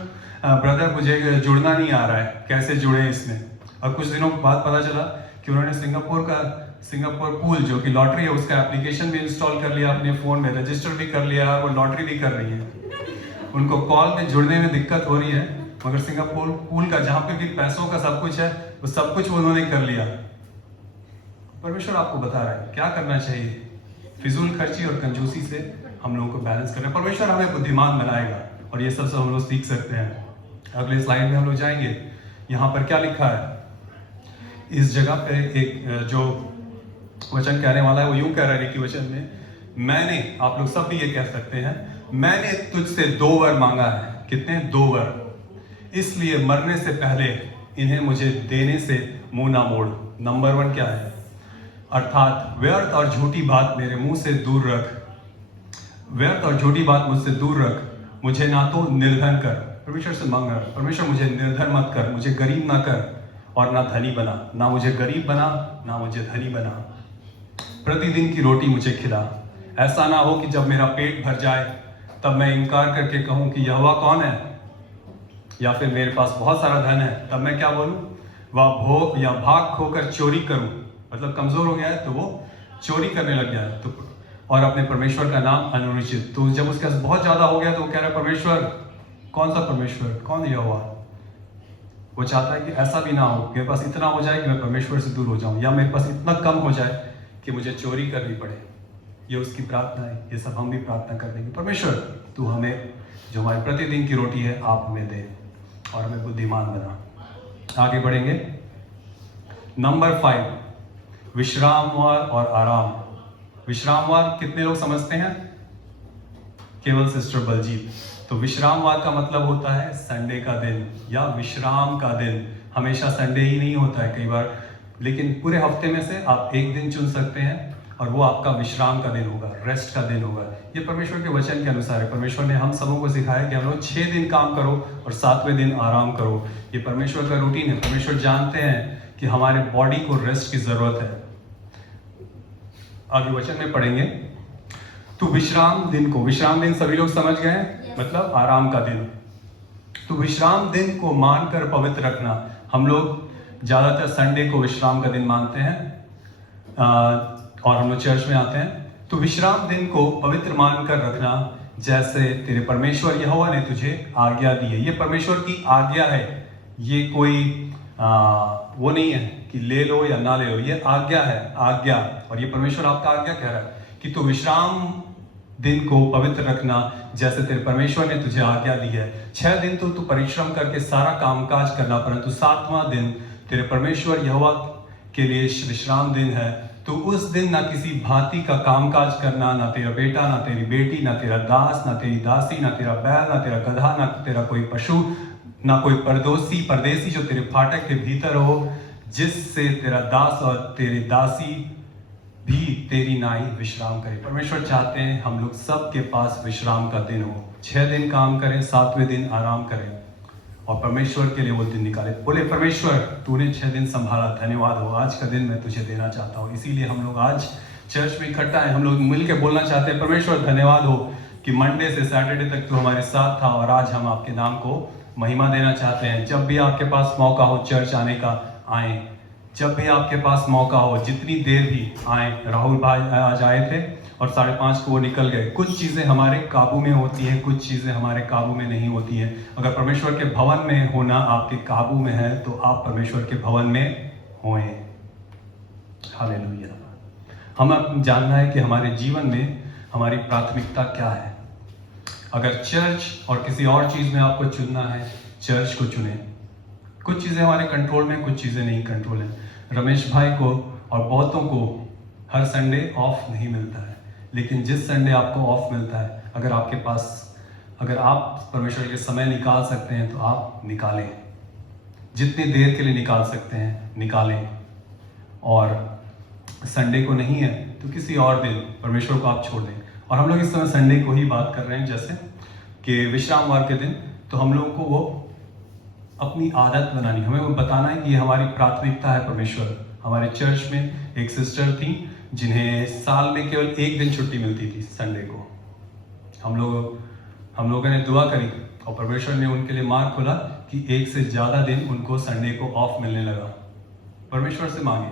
ब्रदर मुझे जुड़ना नहीं आ रहा है, कैसे जुड़े इसमें? और कुछ दिनों बाद पता चला कि उन्होंने सिंगापुर पूल जो कि लॉटरी है उसका एप्लीकेशन भी इंस्टॉल कर लिया अपने फोन में, रजिस्टर भी कर लिया और वो लॉटरी भी कर रही है। उनको कॉल में जुड़ने में दिक्कत हो रही है, मगर सिंगापुर पूल का जहां पे भी पैसों का सब कुछ है वो सब कुछ उन्होंने कर लिया। परमेश्वर आपको बता रहा है क्या करना चाहिए। फिजूल खर्ची और कंजूसी से हम लोगों को बैलेंस करना है। परमेश्वर हमें बुद्धिमान बनाएगा और ये सब हम लोग सीख सकते हैं। अगले स्लाइड में हम लोग जाएंगे। यहाँ पर क्या लिखा है? इस जगह पे एक जो वचन कहने वाला है वो यूं कह रहा है कि वचन में, मैंने, आप लोग सब भी ये कह सकते हैं, मैंने तुझसे 2 वर मांगा है। कितने? 2 वर, इसलिए मरने से पहले इन्हें मुझे देने से मुंह ना मोड़। नंबर 1 क्या है? अर्थात व्यर्थ और झूठी बात मेरे मुंह से दूर रख। व्यर्थ और झूठी बात मुझसे दूर रख। मुझे ना तो निर्धन कर, परमेश्वर से मांग रहा है, परमेश्वर मुझे निर्धन मत कर, मुझे गरीब ना कर और ना धनी बना। ना मुझे गरीब बना, ना मुझे धनी बना। प्रतिदिन की रोटी मुझे खिला। ऐसा ना हो कि जब मेरा पेट भर जाए तब मैं इनकार करके कहूं कि यहोवा कौन है, या फिर मेरे पास बहुत सारा धन है तब मैं क्या बोलूं, वह भोग या भाग खोकर चोरी करूं। मतलब कमजोर हो गया है तो वो चोरी करने लग गया है, तो और अपने परमेश्वर का नाम अनुचित। तो जब उसका बहुत ज्यादा हो गया तो वो कह रहा है परमेश्वर, कौन सा परमेश्वर, कौन यहोवा? वो चाहता है कि ऐसा भी ना हो, मेरे पास इतना हो जाए कि मैं परमेश्वर से दूर हो जाऊं, या मेरे पास इतना कम हो जाए कि मुझे चोरी करनी पड़े। ये उसकी प्रार्थना है। ये सब हम भी प्रार्थना कर देंगे, परमेश्वर तू हमें जो हमारी प्रतिदिन की रोटी है आप हमें दे और हमें बुद्धिमान बना। आगे बढ़ेंगे। नंबर 5, विश्रामवार और आराम। विश्रामवार कितने लोग समझते हैं? केवल सिस्टर बलजीत। तो विश्रामवार का मतलब होता है संडे का दिन या विश्राम का दिन। हमेशा संडे ही नहीं होता है, कई बार, लेकिन पूरे हफ्ते में से आप एक दिन चुन सकते हैं और वो आपका विश्राम का दिन होगा, रेस्ट का दिन होगा। ये परमेश्वर के वचन के अनुसार है। परमेश्वर ने हम सबों को सिखाया कि हम लोग 6 दिन काम करो और 7वें दिन आराम करो। ये परमेश्वर का रूटीन है। परमेश्वर जानते हैं कि हमारे बॉडी को रेस्ट की जरूरत है। आगे वचन में पढ़ेंगे। तो विश्राम दिन सभी लोग समझ गए हैं, मतलब आराम का दिन। तो विश्राम दिन को मानकर पवित्र रखना, हम लोग ज्यादातर संडे को विश्राम का दिन मानते हैं और हम लोग चर्च में आते हैं। तो विश्राम दिन को पवित्र मानकर रखना जैसे तेरे परमेश्वर यहोवा ने तुझे आज्ञा दी है। ये परमेश्वर की आज्ञा है, ये कोई वो नहीं है कि ले लो या ना ले लो, ये आज्ञा है, आज्ञा। और ये परमेश्वर आपका आज्ञा कह रहा है कि तू विश्राम दिन को पवित्र रखना जैसे तेरे परमेश्वर ने तुझे आज्ञा दी है। 6 दिन तो तू परिश्रम करके सारा कामकाज करना, परंतु 7वां दिन तेरे परमेश्वर यहोवा के लिए विश्राम दिन है। तो उस दिन ना किसी भांति का कामकाज करना, ना तेरा बेटा, ना तेरी बेटी, ना तेरा दास, ना तेरी दासी, ना तेरा बैल, ना तेरा गधा, ना तेरा कोई पशु, ना कोई परदेसी जो तेरे फाटक के भीतर हो, जिससे तेरा दास और तेरी दासी भी तेरी नाई विश्राम करे। परमेश्वर चाहते हैं हम लोग सबके पास विश्राम का दिन हो। 6 दिन काम करें, 7वें दिन आराम करें और परमेश्वर के लिए वो दिन निकाले। बोले परमेश्वर तूने 6 दिन संभाला, धन्यवाद हो, आज का दिन मैं तुझे देना चाहता हूँ। इसीलिए हम लोग आज चर्च में इकट्ठा है, हम लोग मिलकर बोलना चाहते हैं परमेश्वर धन्यवाद हो कि मंडे से सैटरडे तक तू हमारे साथ था और आज हम आपके नाम को महिमा देना चाहते हैं। जब भी आपके पास मौका हो चर्च आने का, आए। जब भी आपके पास मौका हो, जितनी देर भी आए। राहुल भाई आज आए थे और 5:30 को वो निकल गए। कुछ चीज़ें हमारे काबू में होती हैं, कुछ चीज़ें हमारे काबू में नहीं होती हैं। अगर परमेश्वर के भवन में होना आपके काबू में है तो आप परमेश्वर के भवन में होएं। हालेलुया। हमें जानना है कि हमारे जीवन में हमारी प्राथमिकता क्या है। अगर चर्च और किसी और चीज़ में आपको चुनना है, चर्च को चुने। कुछ चीज़ें हमारे कंट्रोल में, कुछ चीज़ें नहीं कंट्रोल है। रमेश भाई को और बहुतों को हर संडे ऑफ नहीं मिलता है, लेकिन जिस संडे आपको ऑफ मिलता है, अगर आप परमेश्वर के समय निकाल सकते हैं तो आप निकालें। जितनी देर के लिए निकाल सकते हैं निकालें। और संडे को नहीं है तो किसी और दिन परमेश्वर को आप छोड़ दें। और हम लोग इस समय संडे को ही बात कर रहे हैं, जैसे कि विश्रामवार के दिन। तो हम लोगों को वो अपनी आदत बनानी, हमें वो बताना है कि ये हमारी प्राथमिकता है परमेश्वर। हमारे चर्च में एक सिस्टर थी जिन्हें साल में केवल 1 दिन छुट्टी मिलती थी, संडे को। हम लोगों ने दुआ करी और परमेश्वर ने उनके लिए मार्ग खोला कि 1 से ज़्यादा दिन उनको संडे को ऑफ मिलने लगा। परमेश्वर से मांगे,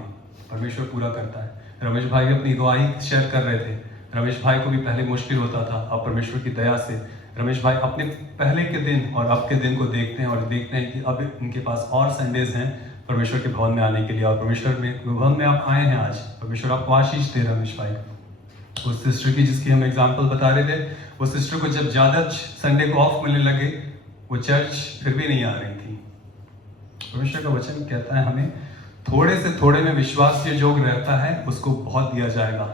परमेश्वर पूरा करता है। रमेश भाई अपनी गवाही शेयर कर रहे थे। रमेश भाई को भी पहले मुश्किल होता था, अब परमेश्वर की दया से रमेश भाई अपने पहले के दिन और अब के दिन को देखते हैं और देखते हैं कि अब इनके पास और संडेज हैं परमेश्वर के भवन में आने के लिए। और परमेश्वर में भवन में आप आए हैं आज, परमेश्वर आपको आशीष दे। रमेश भाई, उस सिस्टर की जिसकी हम एग्जाम्पल बता रहे थे, उस सिस्टर को जब ज़्यादा संडे को ऑफ मिलने लगे, वो चर्च फिर भी नहीं आ रही थी। परमेश्वर का वचन कहता है हमें, थोड़े से थोड़े में विश्वास योग्य रहता है उसको बहुत दिया जाएगा,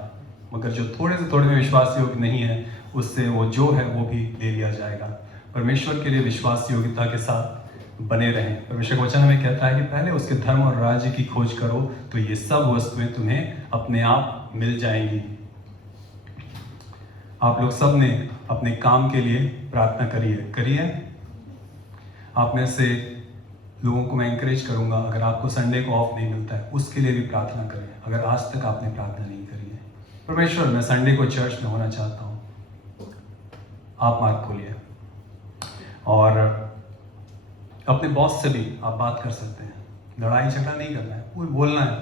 मगर जो थोड़े से थोड़े में विश्वास योग्य नहीं है उससे वो जो है वो भी ले लिया जाएगा। परमेश्वर के लिए विश्वास योग्यता के साथ बने रहें। परमेश्वर का वचन हमें कहता है कि पहले उसके धर्म और राज्य की खोज करो तो ये सब वस्तुएं तुम्हें अपने आप मिल जाएंगी। आप लोग सब ने अपने काम के लिए प्रार्थना करिए। आप में से लोगों को मैं इंकरेज करूंगा, अगर आपको संडे को ऑफ नहीं मिलता है उसके लिए भी प्रार्थना करें, अगर आज तक आपने प्रार्थना नहीं करी है। परमेश्वर, मैं संडे को चर्च में होना चाहता हूँ, आप मार्ग खोलिए। और अपने बॉस से भी आप बात कर सकते हैं, लड़ाई झगड़ा नहीं करना है, वो बोलना है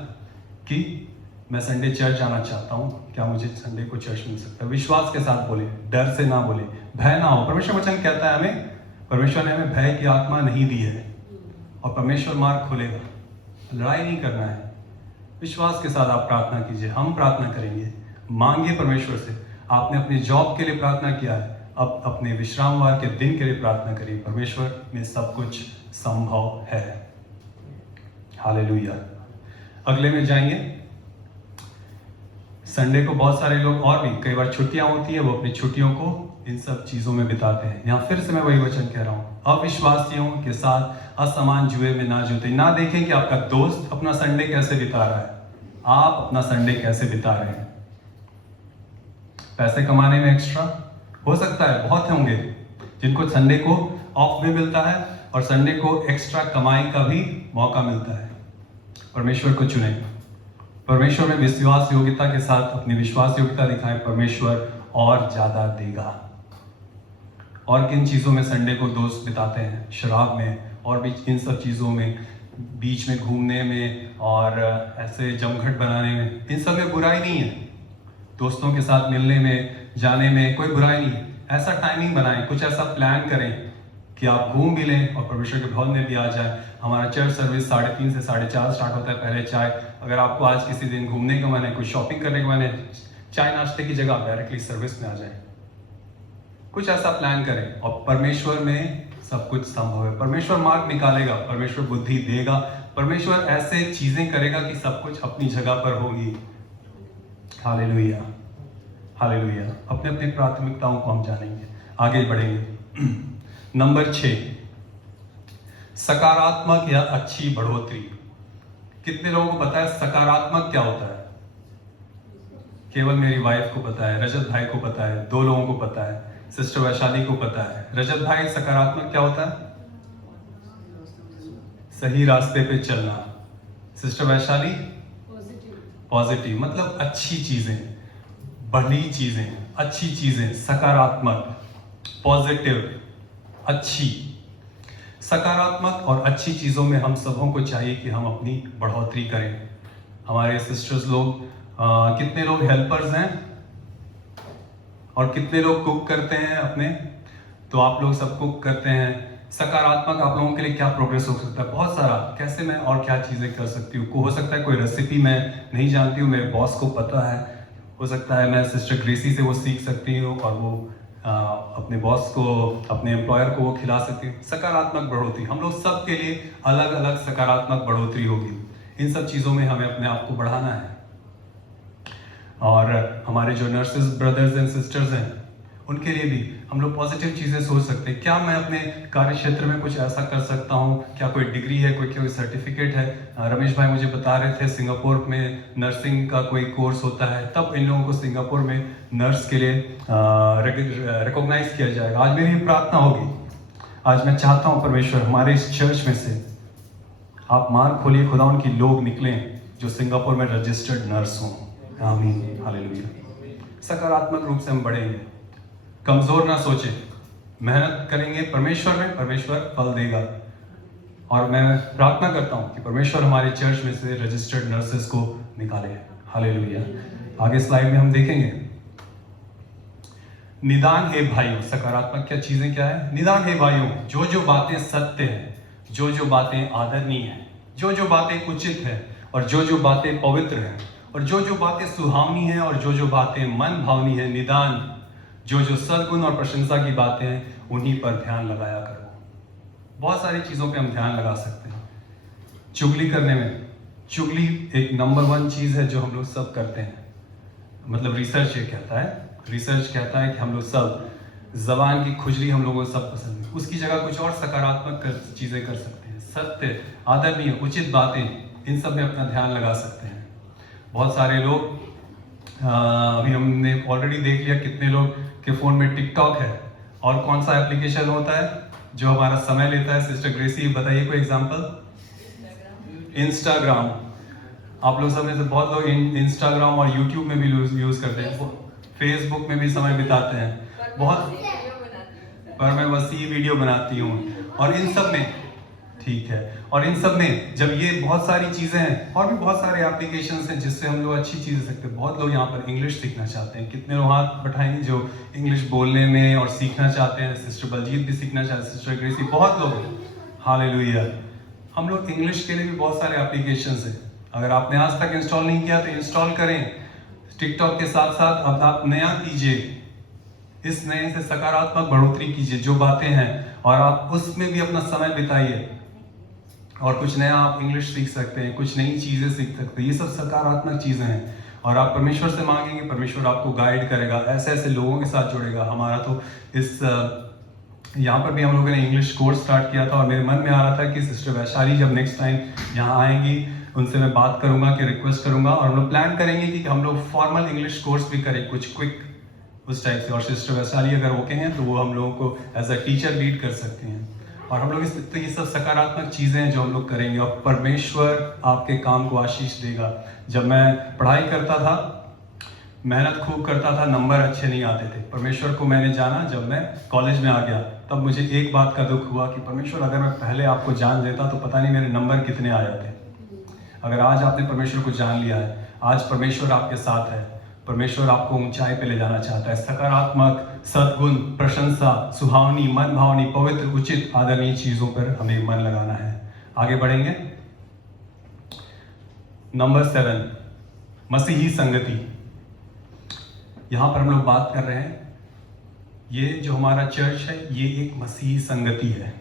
कि मैं संडे चर्च आना चाहता हूँ, क्या मुझे संडे को चर्च मिल सकता है। विश्वास के साथ बोले, डर से ना बोले, भय ना हो। परमेश्वर वचन कहता है हमें, परमेश्वर ने हमें भय की आत्मा नहीं दी है और परमेश्वर मार्ग खोलेगा। लड़ाई नहीं करना है, विश्वास के साथ आप प्रार्थना कीजिए। हम प्रार्थना करेंगे, मांगिए परमेश्वर से। आपने अपने जॉब के लिए प्रार्थना किया है, अब अपने विश्रामवार के दिन के लिए प्रार्थना करिए। परमेश्वर में सब कुछ संभव है। हालेलुया। अगले में जाएंगे। संडे को बहुत सारे लोग और भी कई बार छुट्टियां होती है, वो अपनी छुट्टियों को इन सब चीजों में बिताते हैं। यहाँ फिर से मैं वही वचन कह रहा हूँ, अविश्वासियों के साथ असमान जुए में ना जुते। ना देखें कि आपका दोस्त अपना संडे कैसे बिता रहा है, आप अपना संडे कैसे बिता रहे हैं। पैसे कमाने में एक्स्ट्रा हो सकता है, बहुत होंगे जिनको संडे को ऑफ भी मिलता है और संडे को एक्स्ट्रा कमाई का भी मौका मिलता है। परमेश्वर को चुने, परमेश्वर में विश्वास योग्यता के साथ अपनी विश्वास योग्यता दिखाएं। परमेश्वर और ज़्यादा देगा। और किन चीज़ों में संडे को दोस्त बिताते हैं? शराब में और भी इन सब चीज़ों में, बीच में घूमने में और ऐसे जमघट बनाने में, इन सब में बुराई नहीं है। दोस्तों के साथ मिलने में, जाने में कोई बुराई नहीं है। ऐसा टाइमिंग बनाएं, कुछ ऐसा प्लान करें कि आप घूम भी लें और परमेश्वर के भवन में भी आ जाए। हमारा चर्च सर्विस 3:30 से 4:30 स्टार्ट होता है। पहले चाय, अगर आपको आज किसी दिन घूमने का मन है, कुछ शॉपिंग करने का मन है, चाय नाश्ते की जगह डायरेक्टली सर्विस में आ जाए। कुछ ऐसा प्लान करें और परमेश्वर में सब कुछ संभव है। परमेश्वर मार्ग निकालेगा, परमेश्वर बुद्धि देगा, परमेश्वर ऐसे चीजें करेगा कि सब कुछ अपनी जगह पर होगी। Hallelujah, hallelujah. अपने अपने प्राथमिकताओं को हम जानेंगे, आगे बढ़ेंगे। नंबर 6, सकारात्मक या अच्छी बढ़ोतरी। कितने लोगों को पता है सकारात्मक क्या होता है? केवल मेरी वाइफ को पता है, रजत भाई को पता है, 2 लोगों को पता है, सिस्टर वैशाली को पता है। रजत भाई, सकारात्मक क्या होता है? सही रास्ते पे चलना। सिस्टर वैशाली, पॉजिटिव, मतलब अच्छी चीजें, बड़ी चीजें, अच्छी चीजें, सकारात्मक, पॉजिटिव, अच्छी। सकारात्मक और अच्छी चीजों में हम सबों को चाहिए कि हम अपनी बढ़ोतरी करें। हमारे सिस्टर्स लोग, कितने लोग हेल्पर्स हैं और कितने लोग कुक करते हैं अपने? तो आप लोग सब कुक करते हैं। सकारात्मक आप लोगों के लिए क्या प्रोग्रेस हो सकता है? बहुत सारा। कैसे मैं और क्या चीज़ें कर सकती हूँ? हो सकता है कोई रेसिपी मैं नहीं जानती हूँ, मेरे बॉस को पता है, हो सकता है मैं सिस्टर ग्रेसी से वो सीख सकती हूँ और वो अपने बॉस को, अपने एम्प्लॉयर को वो खिला सकती हूँ। सकारात्मक बढ़ोतरी हम लोग सब के लिए अलग अलग सकारात्मक बढ़ोतरी होगी। इन सब चीज़ों में हमें अपने आप को बढ़ाना है। और हमारे जो नर्सेस ब्रदर्स एंड सिस्टर्स हैं, उनके लिए भी हम लोग पॉजिटिव चीज़ें सोच सकते हैं। क्या मैं अपने कार्य क्षेत्र में कुछ ऐसा कर सकता हूँ? क्या कोई डिग्री है, कोई सर्टिफिकेट है? रमेश भाई मुझे बता रहे थे सिंगापुर में नर्सिंग का कोई कोर्स होता है, तब इन लोगों को सिंगापुर में नर्स के लिए रिकॉग्नाइज किया जाएगा। आज मेरी प्रार्थना होगी, आज मैं चाहता हूँ परमेश्वर हमारे इस चर्च में से आप मार्ग खोलिए, खुदा उनकी लोग निकलें जो सिंगापुर में रजिस्टर्ड नर्स हों। आमीन, हालेलुया। सकारात्मक रूप से हम बढ़ेंगे, कमजोर ना सोचें, मेहनत करेंगे परमेश्वर में, परमेश्वर फल देगा। और मैं प्रार्थना करता हूं कि परमेश्वर हमारे चर्च में से रजिस्टर्ड नर्सेस को निकाले। हालेलुया। आगे स्लाइड में हम देखेंगे, निदान हे भाइयों। सकारात्मक क्या चीजें क्या है? निदान हे भाइयों, जो जो बातें सत्य है, जो जो बातें आदरणीय है, जो जो बातें उचित है, और जो जो बातें पवित्र है, और जो जो बातें सुहावनी है, और जो जो बातें मन भावनी है, निदान जो जो सद्गुण और प्रशंसा की बातें हैं, उन्हीं पर ध्यान लगाया करो। बहुत सारी चीजों पे हम ध्यान लगा सकते हैं। चुगली करने में, चुगली एक नंबर 1 चीज है जो हम लोग सब करते हैं। मतलब रिसर्च ये कहता है, रिसर्च कहता है कि हम लोग सब, जबान की खुजली हम लोगों को सब पसंद है। उसकी जगह कुछ और सकारात्मक चीजें कर सकते हैं। सत्य, आदरणीय, उचित बातें, इन सब में अपना ध्यान लगा सकते हैं। बहुत सारे लोग, अभी हमने ऑलरेडी देख लिया कितने लोग के फोन में टिकटॉक है, और कौन सा एप्लीकेशन होता है जो हमारा समय लेता है? सिस्टर ग्रेसी बताइए कोई एग्जांपल। इंस्टाग्राम। आप लोग सब में से बहुत लोग इंस्टाग्राम और यूट्यूब में भी यूज करते हैं, फेसबुक में भी समय बिताते हैं बहुत, पर मैं बस ये वीडियो बनाती हूँ। और इन सब में, ठीक है, और इन सब में जब ये बहुत सारी चीजें हैं, और भी बहुत सारे एप्लीकेशंस हैं जिससे हम लोग अच्छी चीजें सीखते हैं। बहुत लोग यहाँ पर इंग्लिश सीखना चाहते हैं। कितने लोग हाथ बैठाएंगे जो इंग्लिश बोलने में और सीखना चाहते हैं? सिस्टर बलजीत भी सीखना चाहते हैं, सिस्टर ग्रेसी, बहुत लोग हैं। हालेलुया। हम लोग इंग्लिश के लिए भी बहुत सारे एप्लीकेशंस हैं। अगर आपने आज तक इंस्टॉल नहीं किया तो इंस्टॉल करें। टिकटॉक के साथ साथ अब आप नया कीजिए, इस नए से सकारात्मक बढ़ोतरी कीजिए जो बातें हैं, और आप उसमें भी अपना समय बिताइए। और कुछ नया आप इंग्लिश सीख सकते हैं, कुछ नई चीजें सीख सकते हैं। ये सब सकारात्मक चीजें हैं, और आप परमेश्वर से मांगेंगे, परमेश्वर आपको गाइड करेगा, ऐसे ऐसे लोगों के साथ जुड़ेगा। हमारा तो इस यहाँ पर भी हम लोगों ने इंग्लिश कोर्स स्टार्ट किया था, और मेरे मन में आ रहा था कि सिस्टर वैशाली जब नेक्स्ट टाइम यहाँ आएंगी, उनसे मैं बात करूंगा कि रिक्वेस्ट करूंगा, और हम लोग प्लान करेंगे कि हम लोग फॉर्मल इंग्लिश कोर्स भी करें, कुछ क्विक उस टाइप से। और सिस्टर वैशाली अगर ओके हैं तो वो हम लोगों को एज अ टीचर लीड कर सकते हैं। और हम लोग तो ये सब सकारात्मक चीज़ें हैं जो हम लोग करेंगे, और परमेश्वर आपके काम को आशीष देगा। जब मैं पढ़ाई करता था मेहनत खूब करता था, नंबर अच्छे नहीं आते थे। परमेश्वर को मैंने जाना जब मैं कॉलेज में आ गया, तब मुझे एक बात का दुख हुआ कि परमेश्वर अगर मैं पहले आपको जान लेता तो पता नहीं मेरे नंबर कितने आ जाते। अगर आज आपने परमेश्वर को जान लिया है, आज परमेश्वर आपके साथ है, परमेश्वर आपको ऊंचाई पे ले जाना चाहता है। सकारात्मक, सद्गुण, प्रशंसा, सुहावनी, मन भावनी, पवित्र, उचित, आदरणीय चीजों पर हमें मन लगाना है। आगे बढ़ेंगे। नंबर 7, मसीही संगति। यहां पर हम लोग बात कर रहे हैं, ये जो हमारा चर्च है ये एक मसीही संगति है,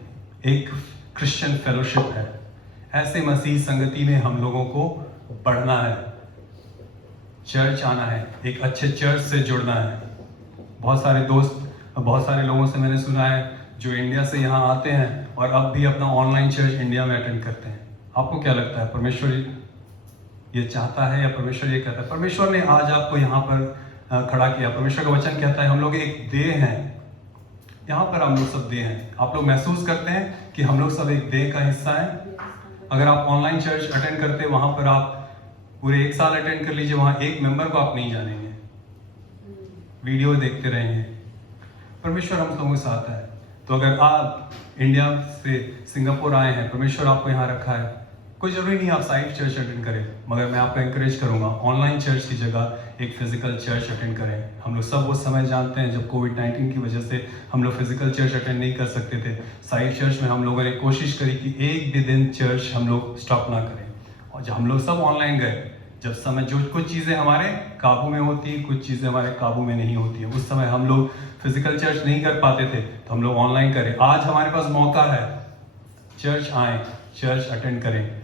एक क्रिश्चियन फेलोशिप है। ऐसे मसीही संगति में हम लोगों को बढ़ना है, चर्च आना है, एक अच्छे चर्च से जुड़ना है। बहुत सारे दोस्त, बहुत सारे लोगों से मैंने सुना है जो इंडिया से यहाँ आते हैं और अब भी अपना ऑनलाइन चर्च इंडिया में अटेंड करते हैं। आपको क्या लगता है, परमेश्वर ये चाहता है या परमेश्वर ये कहता है? परमेश्वर ने आज आपको यहाँ पर खड़ा किया। परमेश्वर का वचन कहता है हम लोग एक देह हैं, यहाँ पर हम लोग सब देह हैं। आप लोग महसूस करते हैं कि हम लोग सब एक देह का हिस्सा है। अगर आप ऑनलाइन चर्च अटेंड करते हैं, वहां पर आप पूरे 1 साल अटेंड कर लीजिए, वहां एक मेंबर को आप नहीं जानेंगे, वीडियो देखते रहेंगे। परमेश्वर हम लोगों के साथ है। तो अगर आप इंडिया से सिंगापुर आए हैं, परमेश्वर आपको यहाँ रखा है, कोई जरूरी नहीं आप साइड चर्च अटेंड करें, मगर मैं आपको एंकरेज करूंगा ऑनलाइन चर्च की जगह एक फिजिकल चर्च अटेंड करें। हम लोग सब वो समय जानते हैं जब कोविड-19 की वजह से हम लोग फिजिकल चर्च अटेंड नहीं कर सकते थे। साइड चर्च में हम लोगों ने कोशिश करी कि एक भी दिन चर्च हम लोग स्टॉप ना करें, और जब हम लोग सब ऑनलाइन गए, जब समय जो कुछ चीज़ें हमारे काबू में होती है, कुछ चीज़ें हमारे काबू में नहीं होती है, उस समय हम लोग फिजिकल चर्च नहीं कर पाते थे, तो हम लोग ऑनलाइन करें। आज हमारे पास मौका है, चर्च आए, चर्च अटेंड करें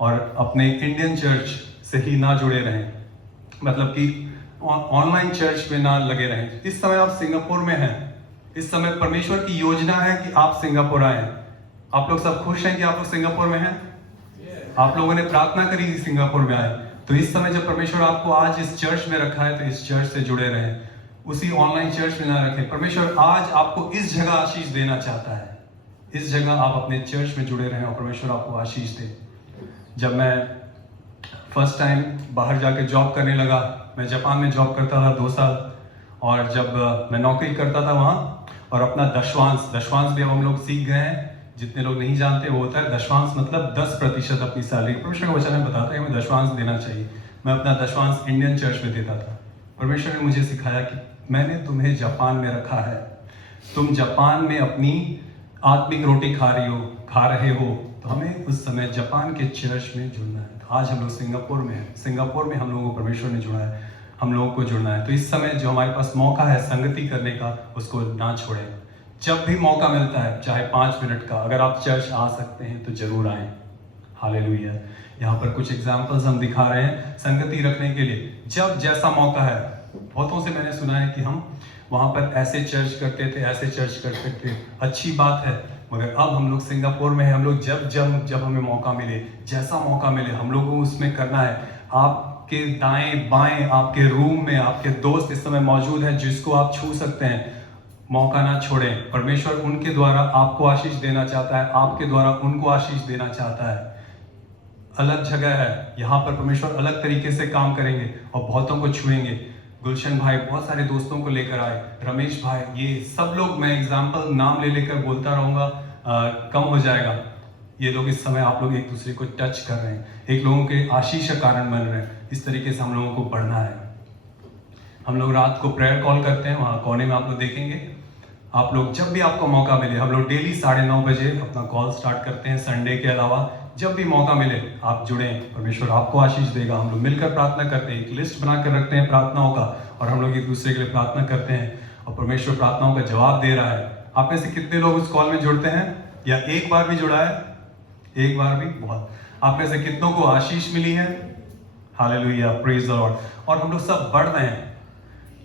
और अपने इंडियन चर्च से ही ना जुड़े रहें, मतलब कि ऑनलाइन चर्च में ना लगे रहें। इस समय आप सिंगापुर में हैं, इस समय परमेश्वर की योजना है कि आप सिंगापुर आए। आप लोग सब खुश हैं कि आप लोग सिंगापुर में हैं? आप लोगों ने प्रार्थना करी कि सिंगापुर में आए, तो इस समय जब परमेश्वर आपको आज इस चर्च में रखा है तो इस चर्च से जुड़े रहें, उसी ऑनलाइन चर्च में ना रखें। परमेश्वर आज आपको इस जगह आशीष देना चाहता है, इस जगह आप अपने चर्च में जुड़े रहें और परमेश्वर आपको आशीष दे। जब मैं फर्स्ट टाइम बाहर जाके जॉब करने लगा, मैं जापान में जॉब करता था 2 साल, और जब मैं नौकरी करता था वहाँ, और अपना दशवांश भी अब हम लोग सीख गए हैं। जितने लोग नहीं जानते वो होता है दशवांश, मतलब 10% अपनी सैलरी। परमेश्वर का वचन में बताता है कि हमें दशवांश देना चाहिए। मैं अपना दशवांश इंडियन चर्च में देता था। परमेश्वर ने मुझे सिखाया कि मैंने तुम्हें जापान में रखा है, तुम जापान में अपनी आत्मिक रोटी खा रहे हो, तो हमें उस समय जापान के चर्च में जुड़ना है। तो आज हम लोग सिंगापुर में हैं, सिंगापुर में हम लोगों को परमेश्वर ने जुड़ा है, हम लोगों को जुड़ना है। तो इस समय जो हमारे पास मौका है संगति करने का, उसको ना छोड़ें। जब भी मौका मिलता है, चाहे 5 मिनट का, अगर आप चर्च आ सकते हैं तो जरूर आएं। हालेलुया। यहाँ पर कुछ एग्जाम्पल्स हम दिखा रहे हैं संगति रखने के लिए। जब जैसा मौका है, बहुतों से मैंने सुना है कि हम वहाँ पर ऐसे चर्च करते थे, ऐसे चर्च करते थे, अच्छी बात है, मगर अब हम लोग सिंगापुर में हैं। हम लोग जब हमें मौका मिले, जैसा मौका मिले, हम लोगों को उसमें करना है। आपके दाएं बाएं, आपके रूम में आपके दोस्त इस समय मौजूद हैं जिसको आप छू सकते हैं, मौका ना छोड़ें। परमेश्वर उनके द्वारा आपको आशीष देना चाहता है, आपके द्वारा उनको आशीष देना चाहता है। अलग जगह है, यहाँ पर परमेश्वर अलग तरीके से काम करेंगे और बहुतों को छुएंगे। गुलशन भाई बहुत सारे दोस्तों को लेकर आए, रमेश भाई, ये सब लोग, मैं एग्जाम्पल नाम ले लेकर बोलता रहूँगा, कम हो जाएगा। ये लोग इस समय आप लोग एक दूसरे को टच कर रहे हैं, एक लोगों के आशीष का कारण बन रहे हैं। इस तरीके से हम लोगों को बढ़ना है। हम लोग रात को प्रेयर कॉल करते हैं, वहाँ कोने में आप लोग देखेंगे। आप लोग जब भी आपको मौका मिले, हम लोग डेली 9:30 बजे अपना कॉल स्टार्ट करते हैं। संडे के अलावा जब भी मौका मिले आप जुड़ें, परमेश्वर आपको आशीष देगा। हम लोग मिलकर प्रार्थना करते हैं, एक लिस्ट बना कर रखते हैं प्रार्थनाओं का, और हम लोग एक दूसरे के लिए प्रार्थना करते हैं और परमेश्वर प्रार्थनाओं का जवाब दे रहा है। आप में से कितने लोग उस कॉल में जुड़ते हैं, या एक बार भी जुड़ा है? एक बार भी, बहुत। आप में से कितनों को आशीष मिली है? Hallelujah, praise the Lord. और हम लोग सब बढ़ रहे हैं।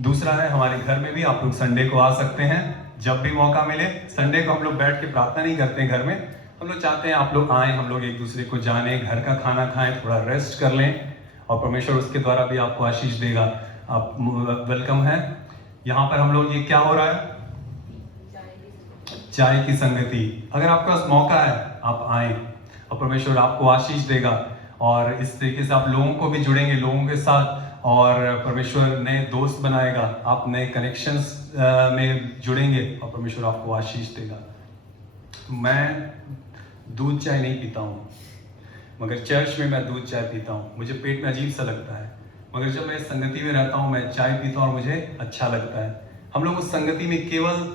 दूसरा है, हमारे घर में भी आप लोग संडे को आ सकते हैं, जब भी मौका मिले। संडे को हम लोग बैठ के प्रार्थना नहीं करते हैं घर में, हम लोग चाहते हैं आप लोग आएं, हम लोग एक दूसरे को जाने, घर का खाना खाएं, थोड़ा रेस्ट कर लें, और परमेश्वर उसके द्वारा भी आपको आशीष देगा। आप वेलकम है। यहाँ पर हम लोग, ये क्या हो रहा है? चाय की संगति। अगर आपके पास मौका है आप आएं और परमेश्वर आपको आशीष देगा, और इस तरीके से आप लोगों को भी जुड़ेंगे लोगों के साथ, और परमेश्वर नए दोस्त बनाएगा, आप नए कनेक्शंस में जुड़ेंगे और परमेश्वर आपको आशीष देगा। मैं दूध चाय नहीं पीता हूँ, मगर चर्च में मैं दूध चाय पीता हूँ। मुझे पेट में अजीब सा लगता है, मगर जब मैं संगति में रहता हूँ मैं चाय पीता हूँ और मुझे अच्छा लगता है। हम लोग उस संगति में केवल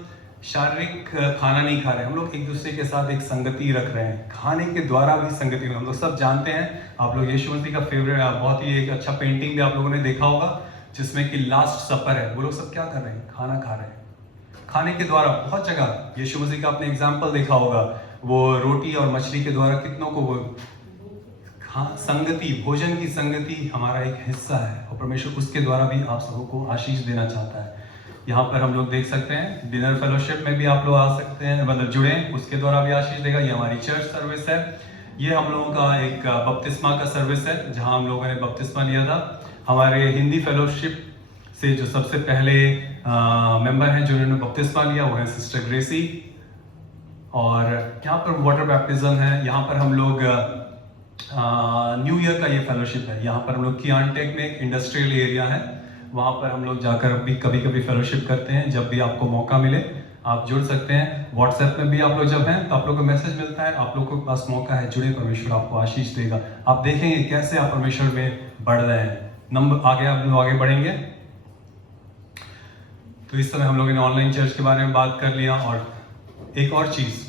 शारीरिक खाना नहीं खा रहे, हम लोग एक दूसरे के साथ एक संगति रख रहे हैं, खाने के द्वारा भी संगति में। हम लोग सब जानते हैं, आप लोग यीशु मसीह का फेवरेट, बहुत ही एक अच्छा पेंटिंग भी आप लोगों ने देखा होगा जिसमें कि लास्ट सपर है। वो लोग सब क्या कर रहे हैं? खाना खा रहे हैं। खाने के द्वारा बहुत जगह यीशु मसीह का आपने एग्जाम्पल देखा होगा, वो रोटी और मछली के द्वारा कितनों को वो संगति, भोजन की संगति हमारा एक हिस्सा है और परमेश्वर उसके द्वारा भी आप सबों को आशीष देना चाहता है। यहाँ पर हम लोग देख सकते हैं डिनर फेलोशिप में भी आप लोग आ सकते हैं, मतलब जुड़े, उसके द्वारा भी आशीष देगा। ये हमारी चर्च सर्विस है, ये हम लोगों का एक बपतिस्मा का सर्विस है जहाँ हम लोगों ने बपतिस्मा लिया था। हमारे हिंदी फेलोशिप से जो सबसे पहले मेंबर हैं जिन्होंने बपतिस्मा लिया वो है सिस्टर ग्रेसी, और यहाँ पर वाटर बैप्टिज्म है। यहाँ पर हम लोग न्यू ईयर का ये फेलोशिप है। यहाँ पर हम लोग कियानटेक में एक इंडस्ट्रियल एरिया है, वहाँ पर हम लोग जाकर भी कभी कभी फेलोशिप करते हैं। जब भी आपको मौका मिले आप जुड़ सकते हैं। व्हाट्सएप में भी आप लोग जब हैं तो आप लोग को मैसेज मिलता है, आप लोग के पास मौका है, जुड़े, परमेश्वर आपको आशीष देगा। आप देखेंगे कैसे आप परमेश्वर में बढ़ रहे हैं। नंबर आगे आप लोग आगे बढ़ेंगे। तो इस समय हम लोगों ने ऑनलाइन चर्च के बारे में बात कर लिया। और एक और चीज़,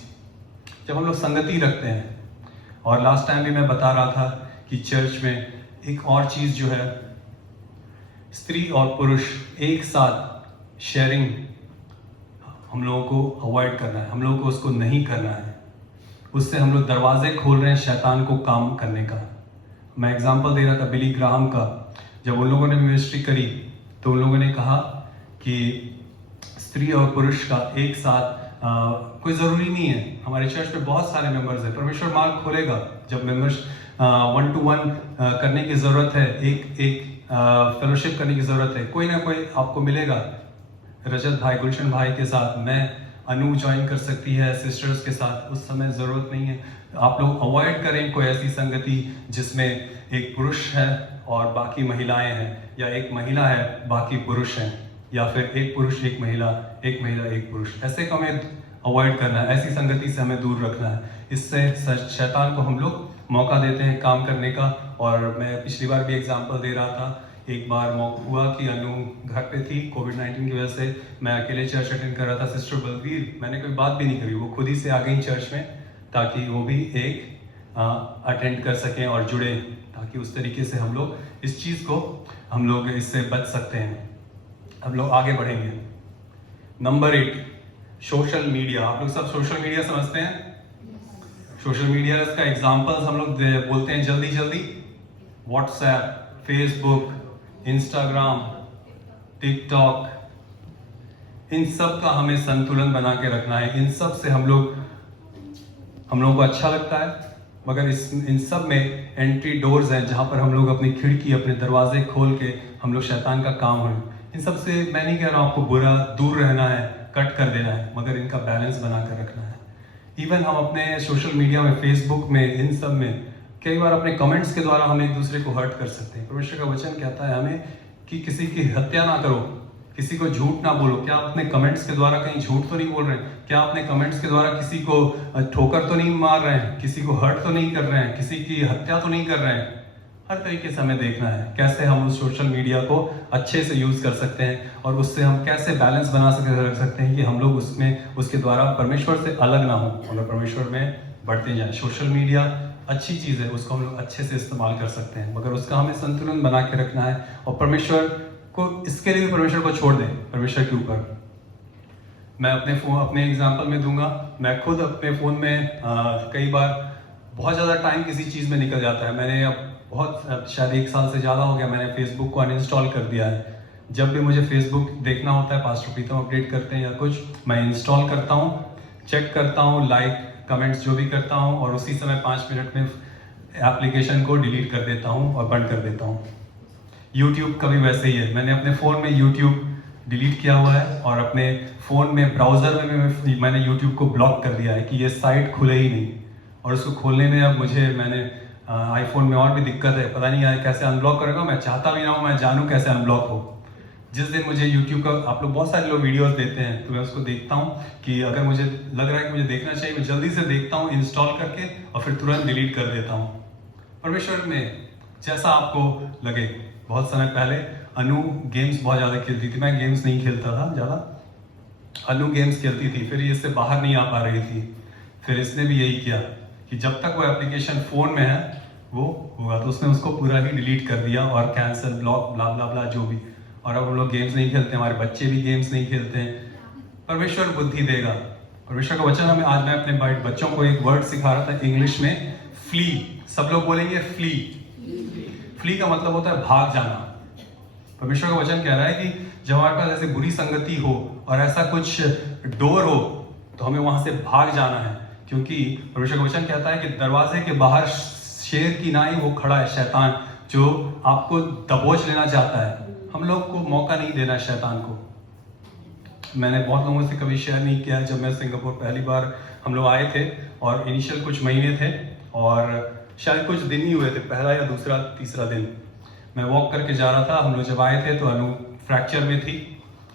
जब हम लोग संगति रखते हैं, और लास्ट टाइम भी मैं बता रहा था कि चर्च में एक और चीज़ जो है, स्त्री और पुरुष एक साथ शेयरिंग हम लोगों को अवॉइड करना है, हम लोगों को उसको नहीं करना है। उससे हम लोग दरवाजे खोल रहे हैं शैतान को काम करने का। मैं एग्जांपल दे रहा था बिली ग्राहम का। जब उन लोगों ने मिनिस्ट्री करी तो उन लोगों ने कहा कि स्त्री और पुरुष का एक साथ कोई ज़रूरी नहीं है। हमारे चर्च में बहुत सारे मेंबर्स हैं, परमेश्वर मार्ग खोलेगा जब मेंबर्स 1 to 1 करने की ज़रूरत है, एक फेलोशिप करने की ज़रूरत है, कोई ना कोई आपको मिलेगा। रजत भाई, गुलशन भाई के साथ, मैं अनु ज्वाइन कर सकती है सिस्टर्स के साथ, उस समय ज़रूरत नहीं है। आप लोग अवॉइड करें कोई ऐसी संगति जिसमें एक पुरुष है और बाकी महिलाएं हैं, या एक महिला है बाकी पुरुष हैं, या फिर एक पुरुष एक महिला, एक महिला एक पुरुष। ऐसे को हमें अवॉइड करना है, ऐसी संगति से हमें दूर रखना है। इससे शैतान को हम लोग मौका देते हैं काम करने का। और मैं पिछली बार भी एग्जांपल दे रहा था, एक बार मौका हुआ कि अनु घर पे थी, कोविड-19 की वजह से मैं अकेले चर्च अटेंड कर रहा था। सिस्टर बलवीर, मैंने कोई बात भी नहीं करी, वो खुद ही से आ गई चर्च में ताकि वो भी एक अटेंड कर सकें और जुड़े, ताकि उस तरीके से हम लोग इस चीज़ को, हम लोग इससे बच सकते हैं। हम लोग आगे बढ़ेंगे। Number 8, social media. आप लोग सब सोशल मीडिया समझते हैं? सोशल मीडिया का एग्जांपल्स हम लोग बोलते हैं जल्दी जल्दी। व्हाट्सएप, फेसबुक, इंस्टाग्राम, टिकटॉक, इन सब का हमें संतुलन बना के रखना है। इन सब से हम लोगों को अच्छा लगता है, मगर इन सब में एंट्री डोर्स हैं जहाँ पर हम लोग अपनी खिड़की, अपने दरवाजे खोल के हम लोग शैतान का काम हो। इन सब से मैं नहीं कह रहा हूँ आपको बुरा दूर रहना है, कट कर देना है, मगर इनका बैलेंस बना कर रखना है। इवन हम अपने सोशल मीडिया में, फेसबुक में, इन सब में कई बार अपने कमेंट्स के द्वारा हम एक दूसरे को हर्ट कर सकते हैं। परमेश्वर का वचन कहता है हमें कि किसी की हत्या ना करो, किसी को झूठ ना बोलो। क्या आप अपने कमेंट्स के द्वारा कहीं झूठ तो नहीं बोल रहे हैं? क्या अपने कमेंट्स के द्वारा किसी को ठोकर तो नहीं मार रहे हैं? किसी को हर्ट तो नहीं कर रहे हैं? किसी की हत्या तो नहीं कर रहे हैं? हर तरीके से हमें देखना है कैसे हम उस सोशल मीडिया को अच्छे से यूज़ कर सकते हैं, और उससे हम कैसे बैलेंस बना रख सकते हैं कि हम लोग उसमें, उसके द्वारा परमेश्वर से अलग ना हो, मगर परमेश्वर में बढ़ते जाएं। सोशल मीडिया अच्छी चीज़ है, उसको हम लोग अच्छे से इस्तेमाल कर सकते हैं, मगर उसका हमें संतुलन बना के रखना है। और परमेश्वर को, इसके लिए परमेश्वर को छोड़ दें परमेश्वर के ऊपर। मैं अपने एग्जाम्पल में दूंगा। मैं खुद अपने फ़ोन में कई बार बहुत ज़्यादा टाइम किसी चीज़ में निकल जाता है। मैंने अब शायद 1 साल से ज़्यादा हो गया, मैंने फेसबुक को अनइंस्टॉल कर दिया है। जब भी मुझे फेसबुक देखना होता है, पास्टर प्रीतम अपडेट करते हैं या कुछ, मैं इंस्टॉल करता हूँ, चेक करता हूँ, लाइक कमेंट्स जो भी करता हूँ, और उसी समय 5 मिनट में एप्लीकेशन को डिलीट कर देता हूँ और बंद कर देता हूँ। यूट्यूब का भी वैसे ही है। मैंने अपने फ़ोन में यूट्यूब डिलीट किया हुआ है, और अपने फ़ोन में ब्राउज़र में मैंने यूट्यूब को ब्लॉक कर दिया है कि ये साइट खुले ही नहीं। और उसको खोलने में अब मैंने आईफोन में और भी दिक्कत है, पता नहीं यार कैसे अनब्लॉक करेगा। मैं चाहता भी ना हूँ, मैं जानूँ कैसे अनब्लॉक हो। जिस दिन मुझे यूट्यूब का, आप लोग बहुत सारे लोग वीडियोस देते हैं तो मैं उसको देखता हूँ कि अगर मुझे लग रहा है कि मुझे देखना चाहिए, मैं जल्दी से देखता हूँ इंस्टॉल करके और फिर तुरंत डिलीट कर देता हूँ। परमेश्वर में जैसा आपको लगे। बहुत समय पहले अनु गेम्स बहुत ज़्यादा खेलती थी, मैं गेम्स नहीं खेलता था ज़्यादा। अनु गेम्स खेलती थी, फिर ये इससे बाहर नहीं आ पा रही थी। फिर इसने भी यही किया कि जब तक वो एप्लीकेशन फ़ोन में है वो होगा, तो उसने उसको पूरा ही डिलीट कर दिया और कैंसिल, ब्लॉक, ब्ला ब्ला ब्ला जो भी। और अब हम लोग गेम्स नहीं खेलते, हमारे बच्चे भी गेम्स नहीं खेलते हैं। परमेश्वर बुद्धि देगा। परमेश्वर का वचन हमें, आज मैं अपने बच्चों को एक वर्ड सिखा रहा था इंग्लिश में, फ्ली। सब लोग बोलेंगे फ्ली। फ्ली का मतलब होता है भाग जाना। परमेश्वर का वचन कह रहा है कि जब हमारे पास ऐसे बुरी संगति हो और ऐसा कुछ डोर हो तो हमें वहां से भाग जाना है, क्योंकि परमेश्वर का वचन कहता है कि दरवाजे के बाहर शेर की नाई वो खड़ा है, शैतान, जो आपको दबोच लेना चाहता है। हम लोग को मौका नहीं देना शैतान को। मैंने बहुत लोगों से कभी शेयर नहीं किया है, जब मैं सिंगापुर पहली बार हम लोग आए थे और इनिशियल कुछ महीने थे और शायद कुछ दिन ही हुए थे, पहला या दूसरा तीसरा दिन मैं वॉक करके जा रहा था। हम लोग जब आए थे तो अनु फ्रैक्चर में थी,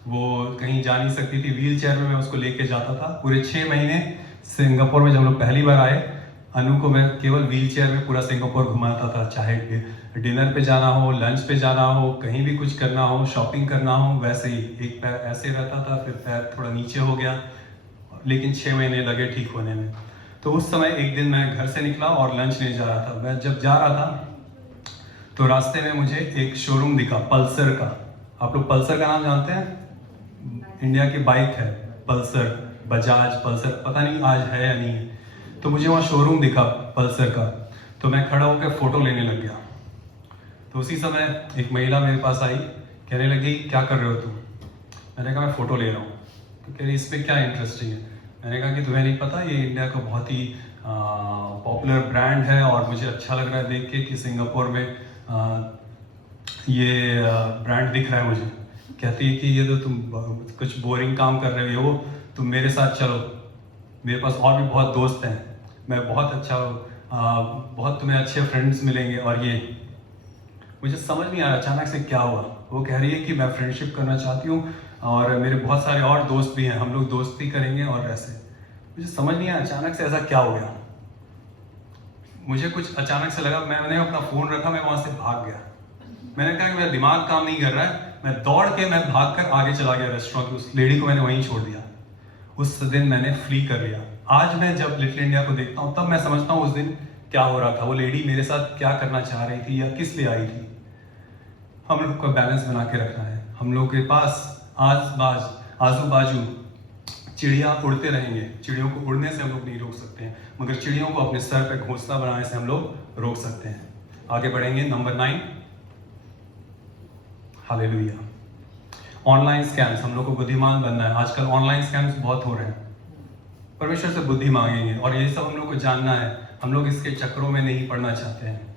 वो कहीं जा नहीं सकती थी, व्हील चेयर में मैं उसको लेके जाता था। पूरे 6 महीने सिंगापुर में जब हम लोग पहली बार आए, अनु को मैं केवल व्हील चेयर में पूरा सिंगापुर घुमाता था, चाहे डिनर पे जाना हो, लंच पे जाना हो, कहीं भी कुछ करना हो, शॉपिंग करना हो, वैसे ही। एक पैर ऐसे रहता था, फिर पैर थोड़ा नीचे हो गया, लेकिन 6 महीने लगे ठीक होने में। तो उस समय एक दिन मैं घर से निकला और लंच ले जा रहा था। मैं जब जा रहा था तो रास्ते में मुझे एक शोरूम दिखा पल्सर का। आप लोग पल्सर का नाम जानते हैं? इंडिया की बाइक है पल्सर, बजाज पल्सर, पता नहीं आज है या नहीं है। तो मुझे वहाँ शोरूम दिखा पल्सर का, तो मैं खड़ा होकर फोटो लेने लग गया। तो उसी समय एक महिला मेरे पास आई, कहने लगी क्या कर रहे हो तुम? मैंने कहा मैं फ़ोटो ले रहा हूँ। तो कह रही इसमें क्या इंटरेस्टिंग है? मैंने कहा कि तुम्हें नहीं पता ये इंडिया का बहुत ही पॉपुलर ब्रांड है और मुझे अच्छा लग रहा है देख के कि सिंगापुर में ये ब्रांड दिख रहा है मुझे। कहती है कि ये तो तुम कुछ बोरिंग काम कर रहे हो, तुम मेरे साथ चलो, मेरे पास और भी बहुत दोस्त हैं, मैं बहुत अच्छा बहुत तुम्हें अच्छे फ्रेंड्स मिलेंगे। और ये मुझे समझ नहीं आ रहा अचानक से क्या हुआ। वो कह रही है कि मैं फ्रेंडशिप करना चाहती हूँ और मेरे बहुत सारे और दोस्त भी हैं, हम लोग दोस्ती करेंगे और ऐसे। मुझे समझ नहीं आया अचानक से ऐसा क्या हो गया। मुझे कुछ अचानक से लगा, मैंने अपना फ़ोन रखा, मैं वहाँ से भाग गया। मैंने कहा कि मेरा दिमाग काम नहीं कर रहा है, मैं दौड़ के मैं भाग कर आगे चला गया रेस्टोरेंट की। उस लेडी को मैंने वहीं छोड़ दिया। उस दिन मैंने फ्ली कर लिया। आज मैं जब लिटिल इंडिया को देखता हूँ तब मैं समझता हूँ उस दिन क्या हो रहा था, वो लेडी मेरे साथ क्या करना चाह रही थी या किस लिए आई थी। हम लोग को बैलेंस बना के रखना है। हम लोग के पास आजू बाजू चिड़िया उड़ते रहेंगे, चिड़ियों को उड़ने से हम लोग नहीं रोक सकते हैं, मगर चिड़ियों को अपने सर पे घोंसला बनाने से हम लोग रोक सकते हैं। आगे बढ़ेंगे, नंबर 9, हालेलुया। ऑनलाइन स्कैम्स, हम लोग को बुद्धिमान बनना है। आजकल ऑनलाइन स्कैम्स बहुत हो रहे हैं। परमेश्वर से बुद्धि मांगेंगे और ये सब हम लोग को जानना है। हम लोग इसके चक्रों में नहीं पड़ना चाहते हैं।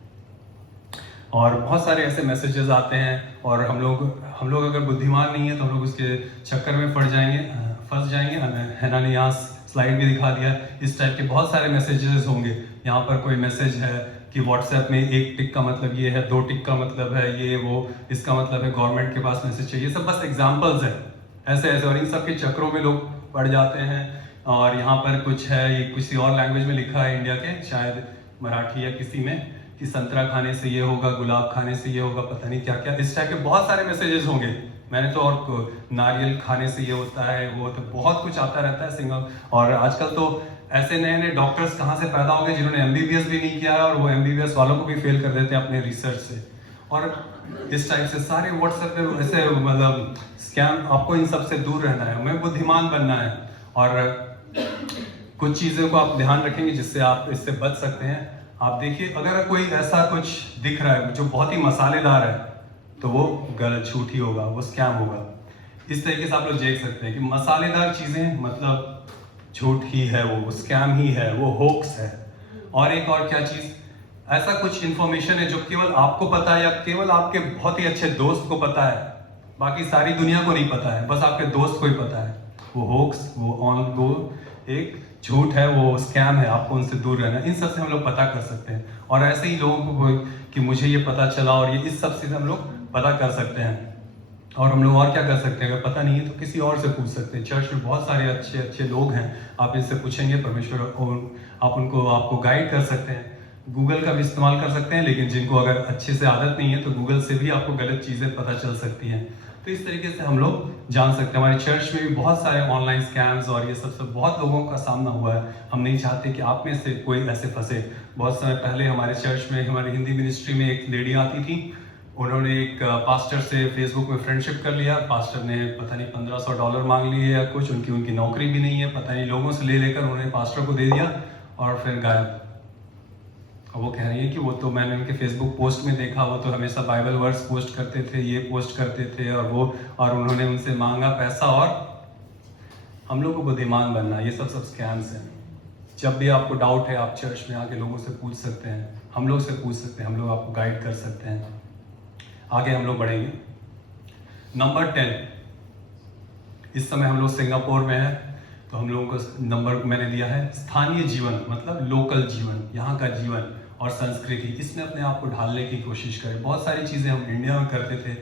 और बहुत सारे ऐसे मैसेजेस आते हैं और हम लोग अगर बुद्धिमान नहीं है तो हम लोग उसके चक्कर में फंस जाएंगे। हैना ने यहाँ स्लाइड भी दिखा दिया, इस टाइप के बहुत सारे मैसेजेस होंगे। यहाँ पर कोई मैसेज है कि व्हाट्सएप में 1 टिक का मतलब ये है, 2 टिक का मतलब है ये वो, इसका मतलब है गवर्नमेंट के पास मैसेज चाहिए। सब बस एग्जाम्पल्स हैं ऐसे ऐसे, और इन सब के चक्रों में लोग पड़ जाते हैं। और यहाँ पर कुछ है, ये किसी और लैंग्वेज में लिखा है इंडिया के, शायद मराठी या किसी में, कि संतरा खाने से ये होगा, गुलाब खाने से ये होगा, पता नहीं क्या क्या, इस टाइप के बहुत सारे मैसेजेस होंगे। मैंने तो और नारियल खाने से ये होता है, वो तो बहुत कुछ आता रहता है सिंगल। और आजकल तो ऐसे नए नए डॉक्टर्स कहाँ से पैदा हो गए जिन्होंने MBBS भी नहीं किया है और वो MBBS वालों को भी फेल कर देते हैं अपने रिसर्च से। और इस टाइप से सारे व्हाट्सएप पे ऐसे मतलब स्कैम। आपको इन सब से दूर रहना है, हमें बुद्धिमान बनना है और कुछ चीज़ों को आप ध्यान रखेंगे जिससे आप इससे बच सकते हैं। आप देखिए, अगर कोई ऐसा कुछ दिख रहा है जो बहुत ही मसालेदार है तो वो गलत, झूठ ही होगा, वो स्कैम होगा। इस तरीके से आप लोग देख सकते हैं कि मसालेदार चीज़ें मतलब झूठ ही है, वो स्कैम ही है, वो होक्स है। और एक और क्या चीज़, ऐसा कुछ इन्फॉर्मेशन है जो केवल आपको पता है या केवल आपके बहुत ही अच्छे दोस्त को पता है, बाकी सारी दुनिया को नहीं पता है, बस आपके दोस्त को ही पता है। वो होक्स, वो एक झूठ है, वो स्कैम है, आपको उनसे दूर रहना। इन सब से हम लोग पता कर सकते हैं। और ऐसे ही लोगों को कोई कि मुझे ये पता चला और ये इस सब से हम लोग पता कर सकते हैं। और हम लोग और क्या कर सकते हैं, अगर पता नहीं है तो किसी और से पूछ सकते हैं। चर्च में बहुत सारे अच्छे अच्छे लोग हैं, आप इनसे पूछेंगे, परमेश्वर आप उनको आपको गाइड कर सकते हैं। गूगल का भी इस्तेमाल कर सकते हैं, लेकिन जिनको अगर अच्छे से आदत नहीं है तो गूगल से भी आपको गलत चीज़ें पता चल सकती हैं। तो इस तरीके से हम लोग जान सकते हैं। हमारे चर्च में भी बहुत सारे ऑनलाइन स्कैम्स और ये सब बहुत लोगों का सामना हुआ है। हम नहीं चाहते कि आप में से कोई ऐसे फंसे। बहुत समय पहले हमारे चर्च में, हमारी हिंदी मिनिस्ट्री में एक लेडी आती थी, उन्होंने एक पास्टर से फेसबुक में फ्रेंडशिप कर लिया। पास्टर ने पता नहीं $1500 मांग लिए या कुछ, उनकी नौकरी भी नहीं है, पता नहीं लोगों से ले लेकर उन्होंने पास्टर को दे दिया और फिर गायब। और वो कह रही है कि वो तो मैंने उनके फेसबुक पोस्ट में देखा, वो तो हमेशा बाइबल वर्स पोस्ट करते थे, ये पोस्ट करते थे और वो, और उन्होंने उनसे मांगा पैसा। और हम लोगों को बुद्धिमान बनना, ये सब स्कैम्स हैं। जब भी आपको डाउट है, आप चर्च में आके लोगों से पूछ सकते हैं, हम लोग से पूछ सकते हैं, हम लोग आपको गाइड कर सकते हैं। आगे हम लोग बढ़ेंगे। नंबर 10, इस समय हम लोग सिंगापुर में हैं, तो हम लोगों को नंबर मैंने दिया है स्थानीय जीवन, मतलब लोकल जीवन, यहाँ का जीवन और संस्कृति। इसमें अपने आप को ढालने की कोशिश करें। बहुत सारी चीज़ें हम इंडिया में करते थे,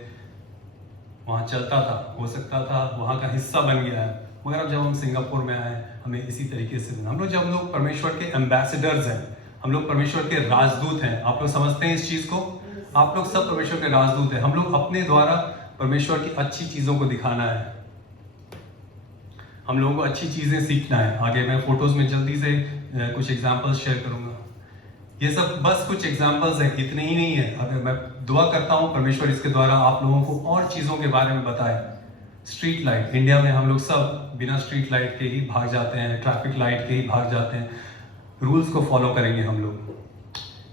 वहाँ चलता था, हो सकता था वहाँ का हिस्सा बन गया है, मगर अब जब हम सिंगापुर में आए, हमें इसी तरीके से हम लोग परमेश्वर के एम्बेसडर्स हैं, हम लोग परमेश्वर के राजदूत हैं। आप लोग समझते हैं इस चीज़ को? आप लोग सब परमेश्वर के राजदूत हैं। हम लोग अपने द्वारा परमेश्वर की अच्छी चीज़ों को दिखाना है, हम लोगों को अच्छी चीज़ें सीखना है। आगे मैं फोटोज़ में जल्दी से कुछ एग्जाम्पल्स शेयर करूँगा। ये सब बस कुछ एग्जाम्पल्स हैं, इतने ही नहीं है। अगर मैं दुआ करता हूँ परमेश्वर इसके द्वारा आप लोगों को और चीज़ों के बारे में बताए। स्ट्रीट लाइट, इंडिया में हम लोग सब बिना स्ट्रीट लाइट के ही भाग जाते हैं, ट्रैफिक लाइट के ही भाग जाते हैं। रूल्स को फॉलो करेंगे हम लोग,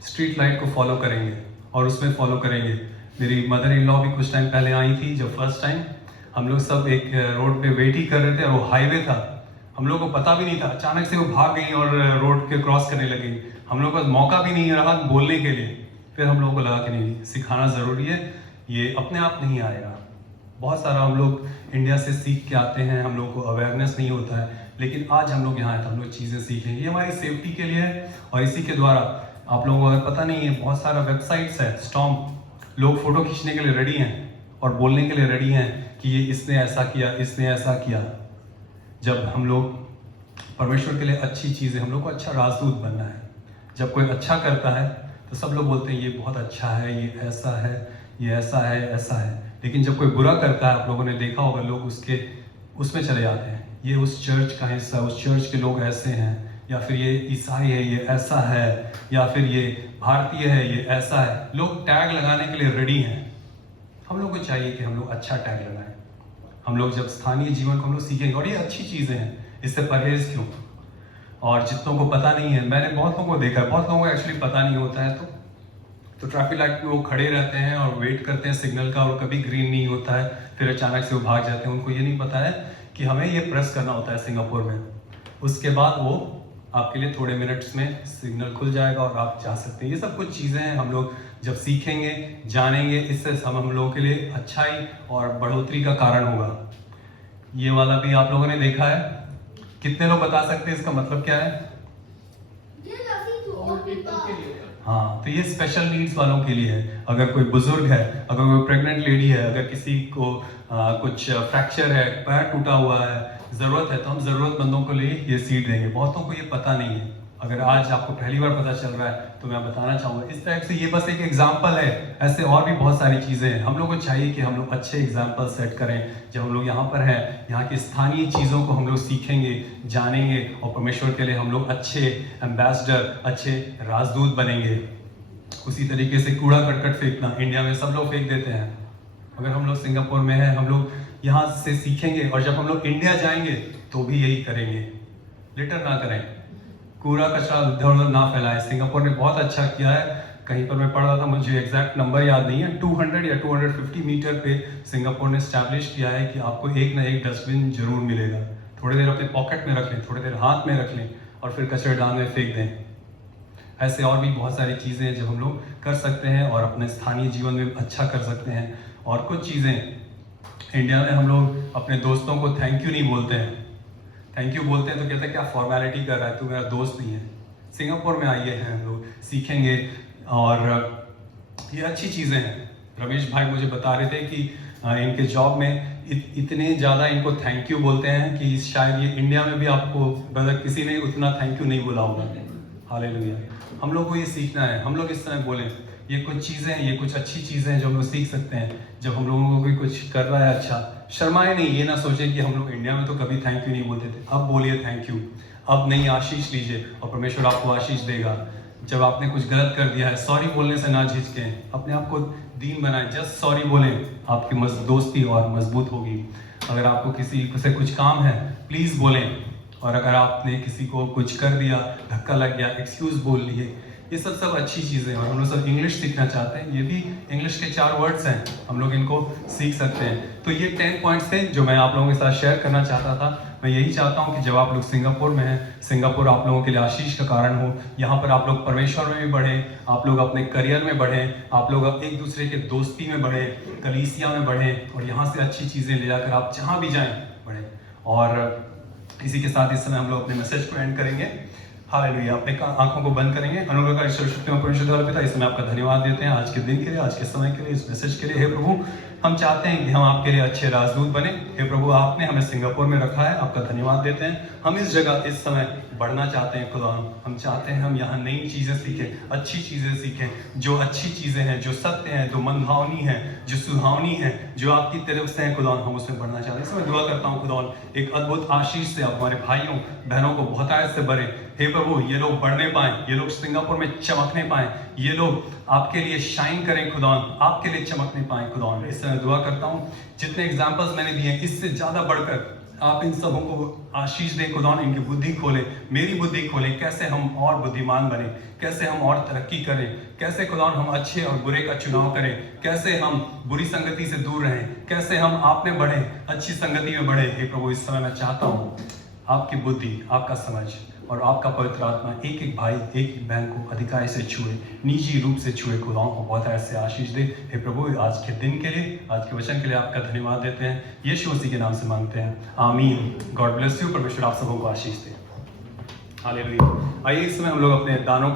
स्ट्रीट लाइट को फॉलो करेंगे और उसमें फॉलो करेंगे। मेरी मदर इन लॉ भी कुछ टाइम पहले आई थी, जब फर्स्ट टाइम हम लोग सब एक रोड पे वेट ही कर रहे थे और वो हाईवे था, हम लोग को पता भी नहीं था, अचानक से वो भाग गई और रोड के क्रॉस करने लगी। हम लोग को मौका भी नहीं रहा बोलने के लिए। फिर हम लोगों को लगा कि नहीं, सिखाना ज़रूरी है, ये अपने आप नहीं आएगा। बहुत सारा हम लोग इंडिया से सीख के आते हैं, हम लोग को अवेयरनेस नहीं होता है, लेकिन आज हम लोग यहाँ हैं तो हम लोग चीज़ें सीखेंगे। ये हमारी सेफ्टी के लिए है और इसी के द्वारा आप लोगों को अगर पता नहीं है, बहुत सारा वेबसाइट्स है, स्टॉम, लोग फोटो खींचने के लिए रेडी हैं और बोलने के लिए रेडी हैं कि ये इसने ऐसा किया, इसने ऐसा किया। जब हम लोग परमेश्वर के लिए अच्छी चीज़ें, हम लोग को अच्छा राजदूत बनना है। जब कोई अच्छा करता है तो सब लोग बोलते हैं ये बहुत अच्छा है, ये ऐसा है, ये ऐसा है, ऐसा है। लेकिन जब कोई बुरा करता है, आप लोगों ने देखा होगा, लोग उसमें चले जाते हैं, ये उस चर्च का हिस्सा, उस चर्च के लोग ऐसे हैं, या फिर ये ईसाई है, ये ऐसा है, या फिर ये भारतीय है, ये ऐसा है। लोग टैग लगाने के लिए रेडी हैं। हम लोग को चाहिए कि हम लोग अच्छा टैग लगाएं। हम लोग जब स्थानीय जीवन को हम लोग सीखेंगे, और ये अच्छी चीज़ें हैं, इससे परहेज क्यों। और जितनों को पता नहीं है, मैंने बहुत लोगों को देखा है, बहुत लोगों को एक्चुअली पता नहीं होता है, तो ट्रैफिक लाइट पे वो खड़े रहते हैं और वेट करते हैं सिग्नल का, और कभी ग्रीन नहीं होता है, फिर अचानक से वो भाग जाते हैं। उनको ये नहीं पता है कि हमें ये प्रेस करना होता है सिंगापुर में, उसके बाद वो आपके लिए थोड़े मिनट्स में सिग्नल खुल जाएगा और आप जा सकते हैं। ये सब कुछ चीज़ें हैं, हम लोग जब सीखेंगे, जानेंगे, इससे हम लोगों के लिए अच्छाई और बढ़ोतरी का कारण होगा। ये वाला भी आप लोगों ने देखा है, कितने लोग बता सकते हैं इसका मतलब क्या है? हाँ, तो ये स्पेशल नीड्स वालों के लिए है। अगर कोई बुजुर्ग है, अगर कोई प्रेग्नेंट लेडी है, अगर किसी को कुछ फ्रैक्चर है, पैर टूटा हुआ है, ज़रूरत है, तो हम ज़रूरतमंदों के लिए ये सीट देंगे। बहुतों को ये पता नहीं है। अगर आज आपको पहली बार पता चल रहा है तो मैं बताना चाहूँगा। इस तरह से ये बस एक एग्जाम्पल है, ऐसे और भी बहुत सारी चीज़ें हैं। हम लोग को चाहिए कि हम लोग अच्छे एग्जाम्पल सेट करें। जब हम लोग यहाँ पर हैं, यहाँ की स्थानीय चीज़ों को हम लोग सीखेंगे, जानेंगे, और परमेश्वर के लिए हम लोग अच्छे एम्बेसडर, अच्छे राजदूत बनेंगे। उसी तरीके से कूड़ा करकट फेंकना, इंडिया में सब लोग फेंक देते हैं। अगर हम लोग सिंगापुर में हैं, हम लोग यहाँ से सीखेंगे, और जब हम लोग इंडिया जाएंगे तो भी यही करेंगे। लिटर ना करें, कूड़ा कचरा इधर उधर ना फैलाएं। सिंगापुर ने बहुत अच्छा किया है। कहीं पर मैं पढ़ रहा था, मुझे एग्जैक्ट नंबर याद नहीं है, 200 या 250 मीटर पे सिंगापुर ने स्टैब्लिश किया है कि आपको एक ना एक डस्टबिन जरूर मिलेगा। थोड़ी देर अपने पॉकेट में रख लें, थोड़ी देर हाथ में रख लें, और फिर कचरेदान में फेंक दें। ऐसे और भी बहुत सारी चीज़ें हैं जो हम लोग कर सकते हैं और अपने स्थानीय जीवन में अच्छा कर सकते हैं। और कुछ चीज़ें, इंडिया में हम लोग अपने दोस्तों को थैंक यू नहीं बोलते हैं। थैंक यू बोलते हैं तो कहते हैं क्या फॉर्मेलिटी कर रहा है, तू मेरा दोस्त नहीं है। सिंगापुर में आइए हैं हम लोग, सीखेंगे, और ये अच्छी चीज़ें हैं। रमेश भाई मुझे बता रहे थे कि इनके जॉब में इतने ज़्यादा इनको थैंक यू बोलते हैं कि शायद ये इंडिया में भी आपको मतलब किसी ने उतना थैंक यू नहीं बोला होगा। हालेलुया। हम लोग को ये सीखना है, हम लोग इस समय बोलें। ये कुछ चीज़ें हैं, ये कुछ अच्छी चीज़ें हैं जो हम लोग सीख सकते हैं। जब हम लोगों को कोई कुछ कर रहा है अच्छा, शर्माए नहीं, ये ना सोचें कि हम लोग इंडिया में तो कभी थैंक यू नहीं बोलते थे। अब बोलिए थैंक यू, अब नहीं, आशीष लीजिए और परमेश्वर आपको आशीष देगा। जब आपने कुछ गलत कर दिया है, सॉरी बोलने से ना झिझकें, अपने आप को दीन बनाएं, जस्ट सॉरी बोलें, आपकी दोस्ती और मजबूत होगी। अगर आपको किसी से कुछ काम है, प्लीज़ बोलें। और अगर आपने किसी को कुछ कर दिया, धक्का लग गया, एक्सक्यूज़ बोल लिए, ये सब अच्छी चीज़ें हैं। और हम लोग सब इंग्लिश सीखना चाहते हैं, ये भी इंग्लिश के 4 वर्ड्स हैं, हम लोग इनको सीख सकते हैं। तो ये 10 पॉइंट्स थे जो मैं आप लोगों के साथ शेयर करना चाहता था। मैं यही चाहता हूँ कि जब आप लोग सिंगापुर में हैं, सिंगापुर आप लोगों के लिए आशीष का कारण हो। यहाँ पर आप लोग परमेश्वर में भी बढ़ें, आप लोग अपने करियर में बढ़ें, आप लोग अब एक दूसरे के दोस्ती में बढ़ें, कलीसिया में बढ़ें, और यहाँ से अच्छी चीज़ें ले जाकर आप जहाँ भी जाएँ बढ़ें। और इसी के साथ इस समय हम लोग अपने मैसेज को एंड करेंगे। हालेलुया। अपने आंखों को बंद करेंगे। अनुग्रहकारी सर्वशक्तिमान परमेश्वर पिता, इस समय आपका धन्यवाद देते हैं आज के दिन के लिए, आज के समय के लिए, इस मैसेज के लिए। हे प्रभु, हम चाहते हैं कि हम आपके लिए अच्छे राजदूत बने। हे प्रभु, आपने हमें सिंगापुर में रखा है, आपका धन्यवाद देते हैं। हम इस जगह इस समय बढ़ना चाहते हैं खुदा। हम चाहते हैं हम यहाँ नई चीज़ें सीखें, अच्छी चीज़ें सीखें, जो अच्छी चीज़ें हैं, जो सत्य हैं, जो मनभावनी है, जो सुहावनी है, जो आपकी तरफ से है खुदा, हम उसमें बढ़ना चाहते हैं। इसमें दुआ करता हूँ खुदा, एक अद्भुत आशीष से आप हमारे भाइयों बहनों को बहुतायत से भरे। हे प्रभु, ये लोग बढ़ने पाएं, ये लोग सिंगापुर में चमकने पाएं, ये लोग आपके लिए शाइन करें खुदा, आपके लिए चमकने पाएं खुदा। इस समय दुआ करता हूँ, जितने एग्जाम्पल्स मैंने दिए इससे ज़्यादा बढ़कर आप इन सबों को आशीष दें खुदा, इनकी बुद्धि खोले, मेरी बुद्धि खोले, कैसे हम और बुद्धिमान बने, कैसे हम और तरक्की करें, कैसे खुदा हम अच्छे और बुरे का चुनाव करें, कैसे हम बुरी संगति से दूर रहें, कैसे हम आप में बढ़ें, अच्छी संगति में बढ़े। हे प्रभु, इस समय मैं चाहता हूँ आपकी बुद्धि, आपका समझ और आपका पवित्र आत्मा एक एक भाई, एक एक बहन को अधिकार से छुए, निजी रूप से छुए, खुदाओं को बहुत ऐसे आशीष दे। हे प्रभु, आज के दिन के लिए, आज के वचन के लिए आपका धन्यवाद देते हैं। यीशु मसीह के नाम से मांगते हैं, आमीन। God bless you. परमेश्वर आप सबों को आशीष दे। हालेलुया। आइए इस समय हम लोग अपने दानों